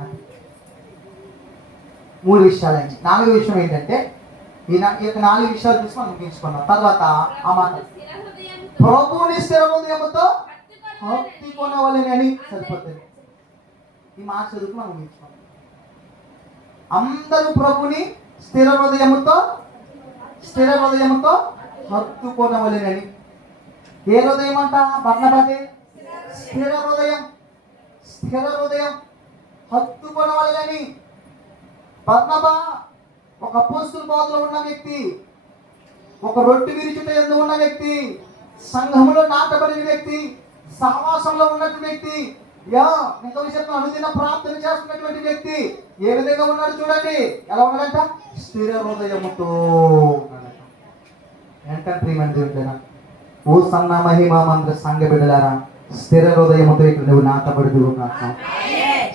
అది 3 విషయాలండి. 4వ విషయం ఏంటంటే ఈ 4 విషయాలు చూసి మనం ముగించుకున్నాం. తర్వాత ఆ మాట ప్రభువుని స్థిర హృదయముతో హత్తుకొనవలెనని సరిపోతుంది. ఈ మాట చదువుకు మనం ముగించుకున్నాం. అందరూ ప్రభుని స్థిర హృదయముతో హత్తుకొనవలెనని. ఏ హృదయం అంట? బర్నబాదే స్థిర హృదయం హత్తుకొనవలెనని. బర్నబా ఒక అపోస్తలుల బోధలో ఉన్న వ్యక్తి, ఒక రొట్టె విరుచుట యందు ఉన్న వ్యక్తి, సంఘములో నాటబడిన వ్యక్తి, సహవాసంలో ఉన్నటువంటి వ్యక్తి, ఇంకో విషయం అనుదిన ప్రార్థన చేస్తున్నటువంటి వ్యక్తి ఏ విధంగా ఉన్నాడు చూడండి. ఎలా ఉన్నాడంట? స్థిర హృదయముతో ఉన్నాడట. ఏంటంటే ప్రియమైన దేవుడా, ఓ సన్న మహిమా మందిర సంఘ బిడ్డలారా, స్థిర హృదయముతో ఇక్కడ నువ్వు నాటబడుదువు కాక.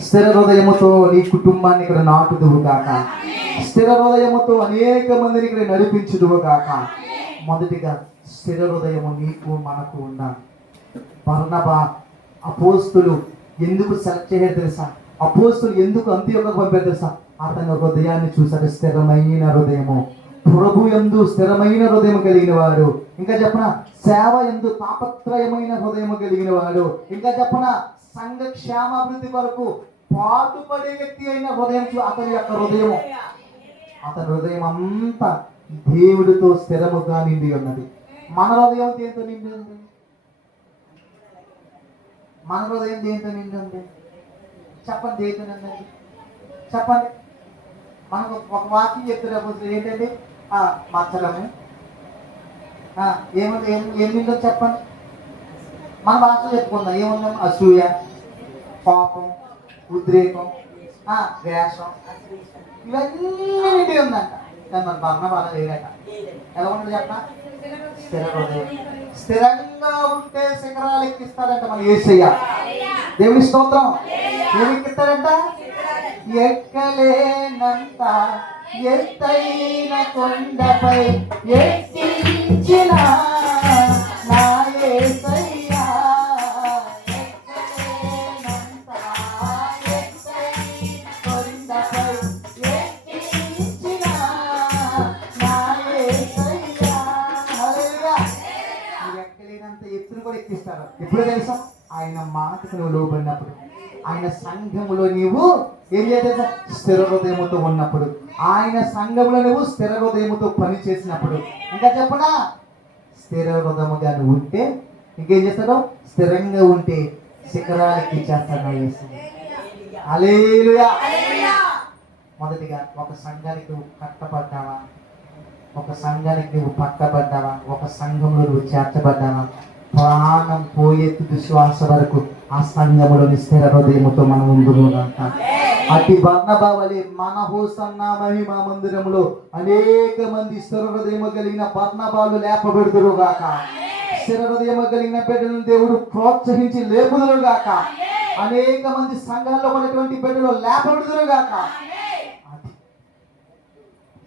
స్థిర హృదయముతో నీ కుటుంబాన్ని ఇక్కడ నాటుదువు కాక. స్థిర హృదయముతో అనేక మందిని ఇక్కడ నడిపించుదువు కాక. మొదటిగా స్థిర హృదయము నీకు మనకు ఉండాలి. బర్నబా అపోస్తులు ఎందుకు సెలెక్ట్ చేయారు తెలుసా? అపోస్తులు ఎందుకు అంత్యోకకు పంపారు తెలుసా? అతని హృదయాన్ని చూసారు. స్థిరమైన హృదయము, ప్రభు యందు స్థిరమైన హృదయం కలిగిన వాడు. ఇంకా చెప్పన సేవ యందు తాపత్రయమైన హృదయం కలిగిన వాడు. ఇంకా చెప్పన సంఘ క్షేమాభివృద్ధి వరకు పాటుపడే వ్యక్తి అయిన హృదయం అతని యొక్క హృదయము. అతని హృదయం అంతా దేవుడితో స్థిరముగా నిండి ఉన్నది. మన హృదయం దేంతో నిండి ఉంది? మన హృదయం దేంతో నిండి ఉంది? చెప్పండి, దేంతో నిండి? చెప్పండి. మనకు ఒక వాక్యం చెప్తున్నప్పుడు ఏంటంటే మచ్చలము ఏముంది, ఏమిందో చెప్పండి. మన భాషలో చెప్పుకుందాం. ఏముందాం? అసూయ, పాపం, ఉద్రేకం, ద్వేషం, ఇవన్నీ నిండి ఉందంట. మన బర్నబా లేదట. ఎలా ఉంటుంది చెప్ప? స్థిర హృదయం. స్థిరంగా ఉంటే శిఖరాలు ఎక్కిస్తాడంట మన యేసయ్య. దేవుని స్తోత్రం. ఏమి ఎక్కిస్తాడంట? ఎక్కలేనంత ఎత్తైన కొండపై ఎక్కించిన నా యేసయ్య. ఎక్కలేనంత ఎత్తైన కొండపై ఎక్కించిన నా యేసయ్య. హల్లెలూయా. ఎక్కలేనంత ఎత్తును కూడా ఎక్కిస్తారు. ఎప్పుడు తెలుసా? ఆయన మాటకు నువ్వు లోబడినప్పుడు, ఆయన సంఘములో నీవు ఏం చేయాలి? స్థిర హృదయముతో ఉన్నప్పుడు, ఆయన సంఘంలో నువ్వు స్థిర హృదయముతో పని చేసినప్పుడు. ఇంకా చెప్పనా? స్థిర హృదయముగా నువ్వు ఉంటే ఇంకేం చేస్తాడు? స్థిరంగా ఉంటే శిఖరాలకి చేస్తాడు. హల్లెలూయా. మొదటిగా ఒక సంఘానికి నువ్వు కట్టబడ్డావా? ఒక సంఘానికి నువ్వు పట్టబడ్డావా? ఒక సంఘంలో నువ్వు చేర్చబడ్డావా? ప్రాణం పోయే తుది శ్వాస వరకు ఆ సంఘములోని స్థిర హృదయముతో మనం ఉండునుగాక. అట్టి బర్నబా వలె మన హోసన్న మహిమా మందిరములో అనేక మంది స్థిర హృదయము కలిగిన బర్నబాలు లేపబెడుదురుగాక. స్థిర హృదయము కలిగిన బిడ్డలను దేవుడు ప్రోత్సహించి లేపుదురుగాక. అనేక మంది సంఘాల్లో ఉన్నటువంటి బిడ్డలు లేపబెడుదురుగాక.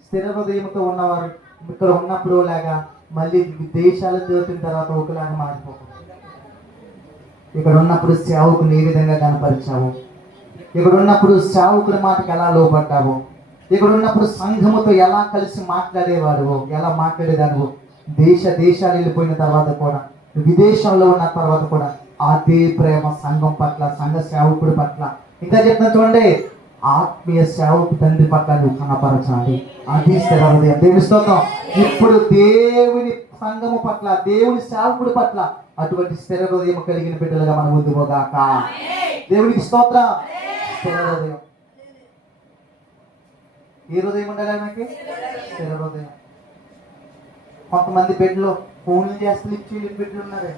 స్థిర హృదయంతో ఉన్నవారు ఇక్కడ ఉన్నప్పుడు లాగా మళ్ళీ దేశాలు తిరిగిన తర్వాత ఒకలాగా మారిపోకూడదు. ఇక్కడ ఉన్నప్పుడు సేవకుని ఏ విధంగా కనపరిచావు, ఇక్కడ ఉన్నప్పుడు సేవకుడి మాటకు ఎలా లోపడ్డావు, ఇక్కడ ఉన్నప్పుడు సంఘముతో ఎలా కలిసి మాట్లాడేవాడు, ఎలా మాట్లాడేదానివో దేశాలు వెళ్ళిపోయిన తర్వాత కూడా, విదేశంలో ఉన్న తర్వాత కూడా అదే ప్రేమ సంఘం పట్ల, సంఘ సేవకుడి పట్ల, ఇంకా చెప్తున్నా చూడండి, ఆత్మీయ సేవకు తండ్రి పట్ల నువ్వు కనపరచాలి. అది స్థిర హృదయం. దేవుని స్తోత్రం. ఇప్పుడు దేవుని సంఘము పట్ల, దేవుని సేవకుడి పట్ల అటువంటి స్థిర హృదయం కలిగిన బిడ్డలుగా మనం ముందుగాక. దేవునికి స్తోత్రం. స్థిర హృదయం. ఏ హృదయం ఉండాలి మనకి? స్థిర హృదయం. కొంతమంది బిడ్డలు ఫోన్లు చేస్తే లిఫ్ట్ చేయలేని బిడ్డలు ఉన్నారు.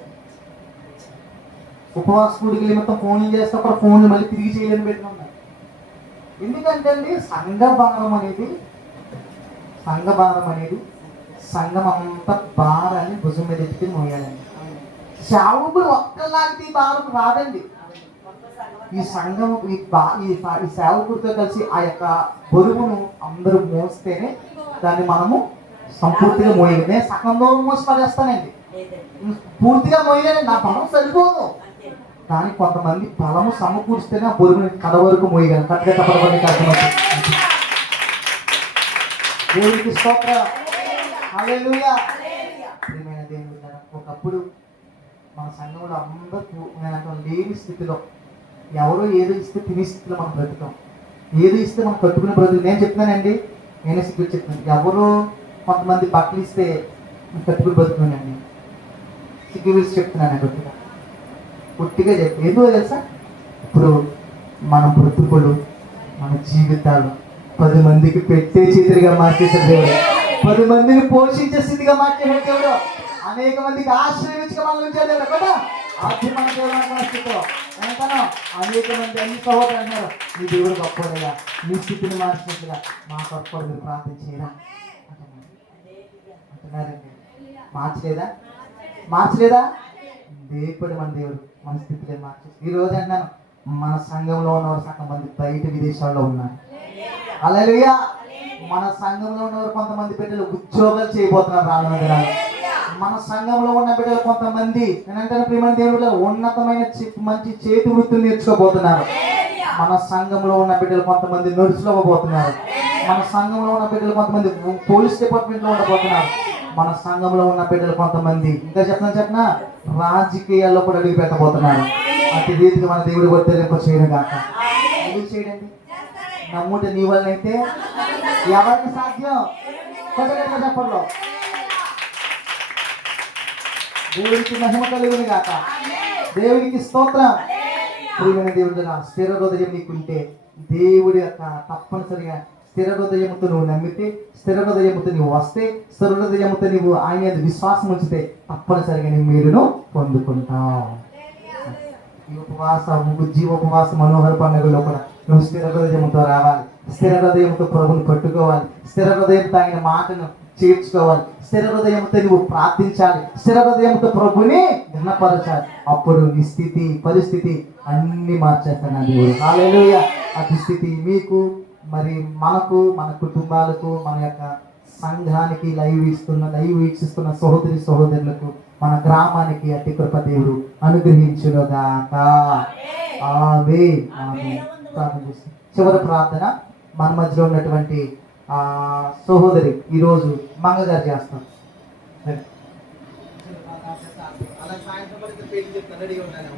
ఉపవాస కూడికి మొత్తం ఫోన్లు చేస్తే కూడా ఫోన్లు మళ్ళీ తిరిగి చేయలేని బిడ్డలు ఉన్నారు. ఎందుకంటే అండి సంఘ భారం అనేది సంఘం అంతా భారాన్ని భుజం మీద ఎత్తి మోయాలండి. సేవకుడు ఒక్కలాగితే ఈ భారం రాదండి. ఈ సంఘం ఈ సేవకుడితో కలిసి ఆ యొక్క బరువును అందరూ మోస్తేనే దాన్ని మనము సంపూర్తిగా మోయాలి. నేను సగంలో మోసి పడేస్తానండి, పూర్తిగా మోయలేనండి, నా బలం సరిపోదు. కానీ కొంతమంది బలము సమకూర్స్తేనే ఆ బరువుని కడ వరకు మోయగలను. కట్టుగా తప్పబడి కష్టమవుతుంది. దేవుడికి స్తోత్రం, హల్లెలూయా. ప్రియమైన దేవుని బిడ్డలారా, ఒకప్పుడు మన సంఘంలో అందరూ నేను లేని స్థితిలో ఎవరో ఏదో ఇస్తే తినే స్థితిలో మనం బ్రతుకాం. ఏదో ఇస్తే మనం కట్టుకునే బ్రతుకు. నేను చెప్తున్నానండి, నేనే సిగ్గు చెప్తున్నాను. ఎవరో కొంతమంది బట్టలు ఇస్తే కట్టుకుని బ్రతుకున్నానండి. సిగ్గు విడిచి చెప్తున్నాను గట్టిగా, పుట్టిగా చెప్పి. ఎందుకో తెలుసా, ఇప్పుడు మన బ్రతుకులు మన జీవితాలు 10 మందికి పెట్టే చేతులుగా మార్చేసే దేవుడు, 10 మందిని పోషించే స్థితిగా మార్చేసే దేవుడు, అనేక మందికి ఆశ్రయించగా మనం ఉంచాడు కదా. అది మన దేవుడు స్థితిలో ఎంతనో అనేక మంది అన్ని సహోదరులు అన్నారు, మీ దేవుడు గొప్పగా మీ స్థితిని మార్చినట్లుగా మా గొప్ప మీరు ప్రార్థన చేయరా అంటున్నారండి. మార్చలేదా? దేవుడు మన దేవుడు మన స్థితిలో మార్చేసి ఈ రోజు అన్నాను, మన సంఘంలో ఉన్నవారు సగం మంది బయట విదేశాల్లో ఉన్నారు. హల్లెలూయా. మన సంఘంలో ఉన్నవారు కొంతమంది బిడ్డలు ఉద్యోగాలు చేయబోతున్నారు రానున్న దినాలు. మన సంఘంలో ఉన్న బిడ్డలు కొంతమంది నేనంటే ప్రియమైన దేవుడు ఉన్నతమైన మంచి చేతి వృత్తులు నేర్చుకోబోతున్నారు. మన సంఘంలో ఉన్న బిడ్డలు కొంతమంది నర్సులు అవ్వబోతున్నారు. మన సంఘంలో ఉన్న బిడ్డలు కొంతమంది పోలీస్ డిపార్ట్మెంట్లో ఉండబోతున్నారు. మన సంఘంలో ఉన్న బిడ్డలు కొంతమంది ఇంకా చెప్పనా రాజకీయాల్లో కూడా అడుగు పెట్టబోతున్నారు. అతి రీతిగా మన దేవుడి వర్తలింప చేయడం కాక ఎందుకు చేయడండి? నమ్ముంటే నీ వల్ల అయితే ఎవరికి సాధ్యం? చెప్పడంలో దేవుడికి మహిమ కలుగును గాక. దేవుడికి స్తోత్రం. ప్రియమైన దేవుడు, స్థిర హృదయం నీకుంటే దేవుడి యొక్క తప్పనిసరిగా స్థిర హృదయముతో నువ్వు నమ్మితే, స్థిర హృదయముతో నువ్వు వస్తే, స్థిర హృదయముతో నువ్వు ఆయన విశ్వాసం ఉంచితే తప్పనిసరిగా నీ మీరును పొందుకుంటావు. ఈ ఉపవాస మనోహర పండుగలో కూడా నువ్వు స్థిర హృదయంతో రావాలి. స్థిర హృదయంతో ప్రభుని పట్టుకోవాలి. స్థిర హృదయంతో ఆయన మాటను చేర్చుకోవాలి. స్థిర హృదయంతో నువ్వు ప్రార్థించాలి. స్థిర హృదయంతో ప్రభుని ఘనపరచాలి. అప్పుడు నీ స్థితి పరిస్థితి అన్ని మార్చేస్తాను దేవుడు. హల్లెలూయా. అతి స్థితి మీకు మరి మనకు, మన కుటుంబాలకు, మన యొక్క సంఘానికి లైవ్ వీక్షిస్తున్న సహోదరులకు, మన గ్రామానికి అతి కృప దేవుడు అనుగ్రహించునుగాక. ఆమేన్. ప్రార్థన చేస్తాం. చివరి ప్రార్థన మన మధ్యలో ఉన్నటువంటి సహోదరి ఈరోజు మంగగారు చేస్తాం. అలా సాయంత్రం రెడీగా ఉంటాను.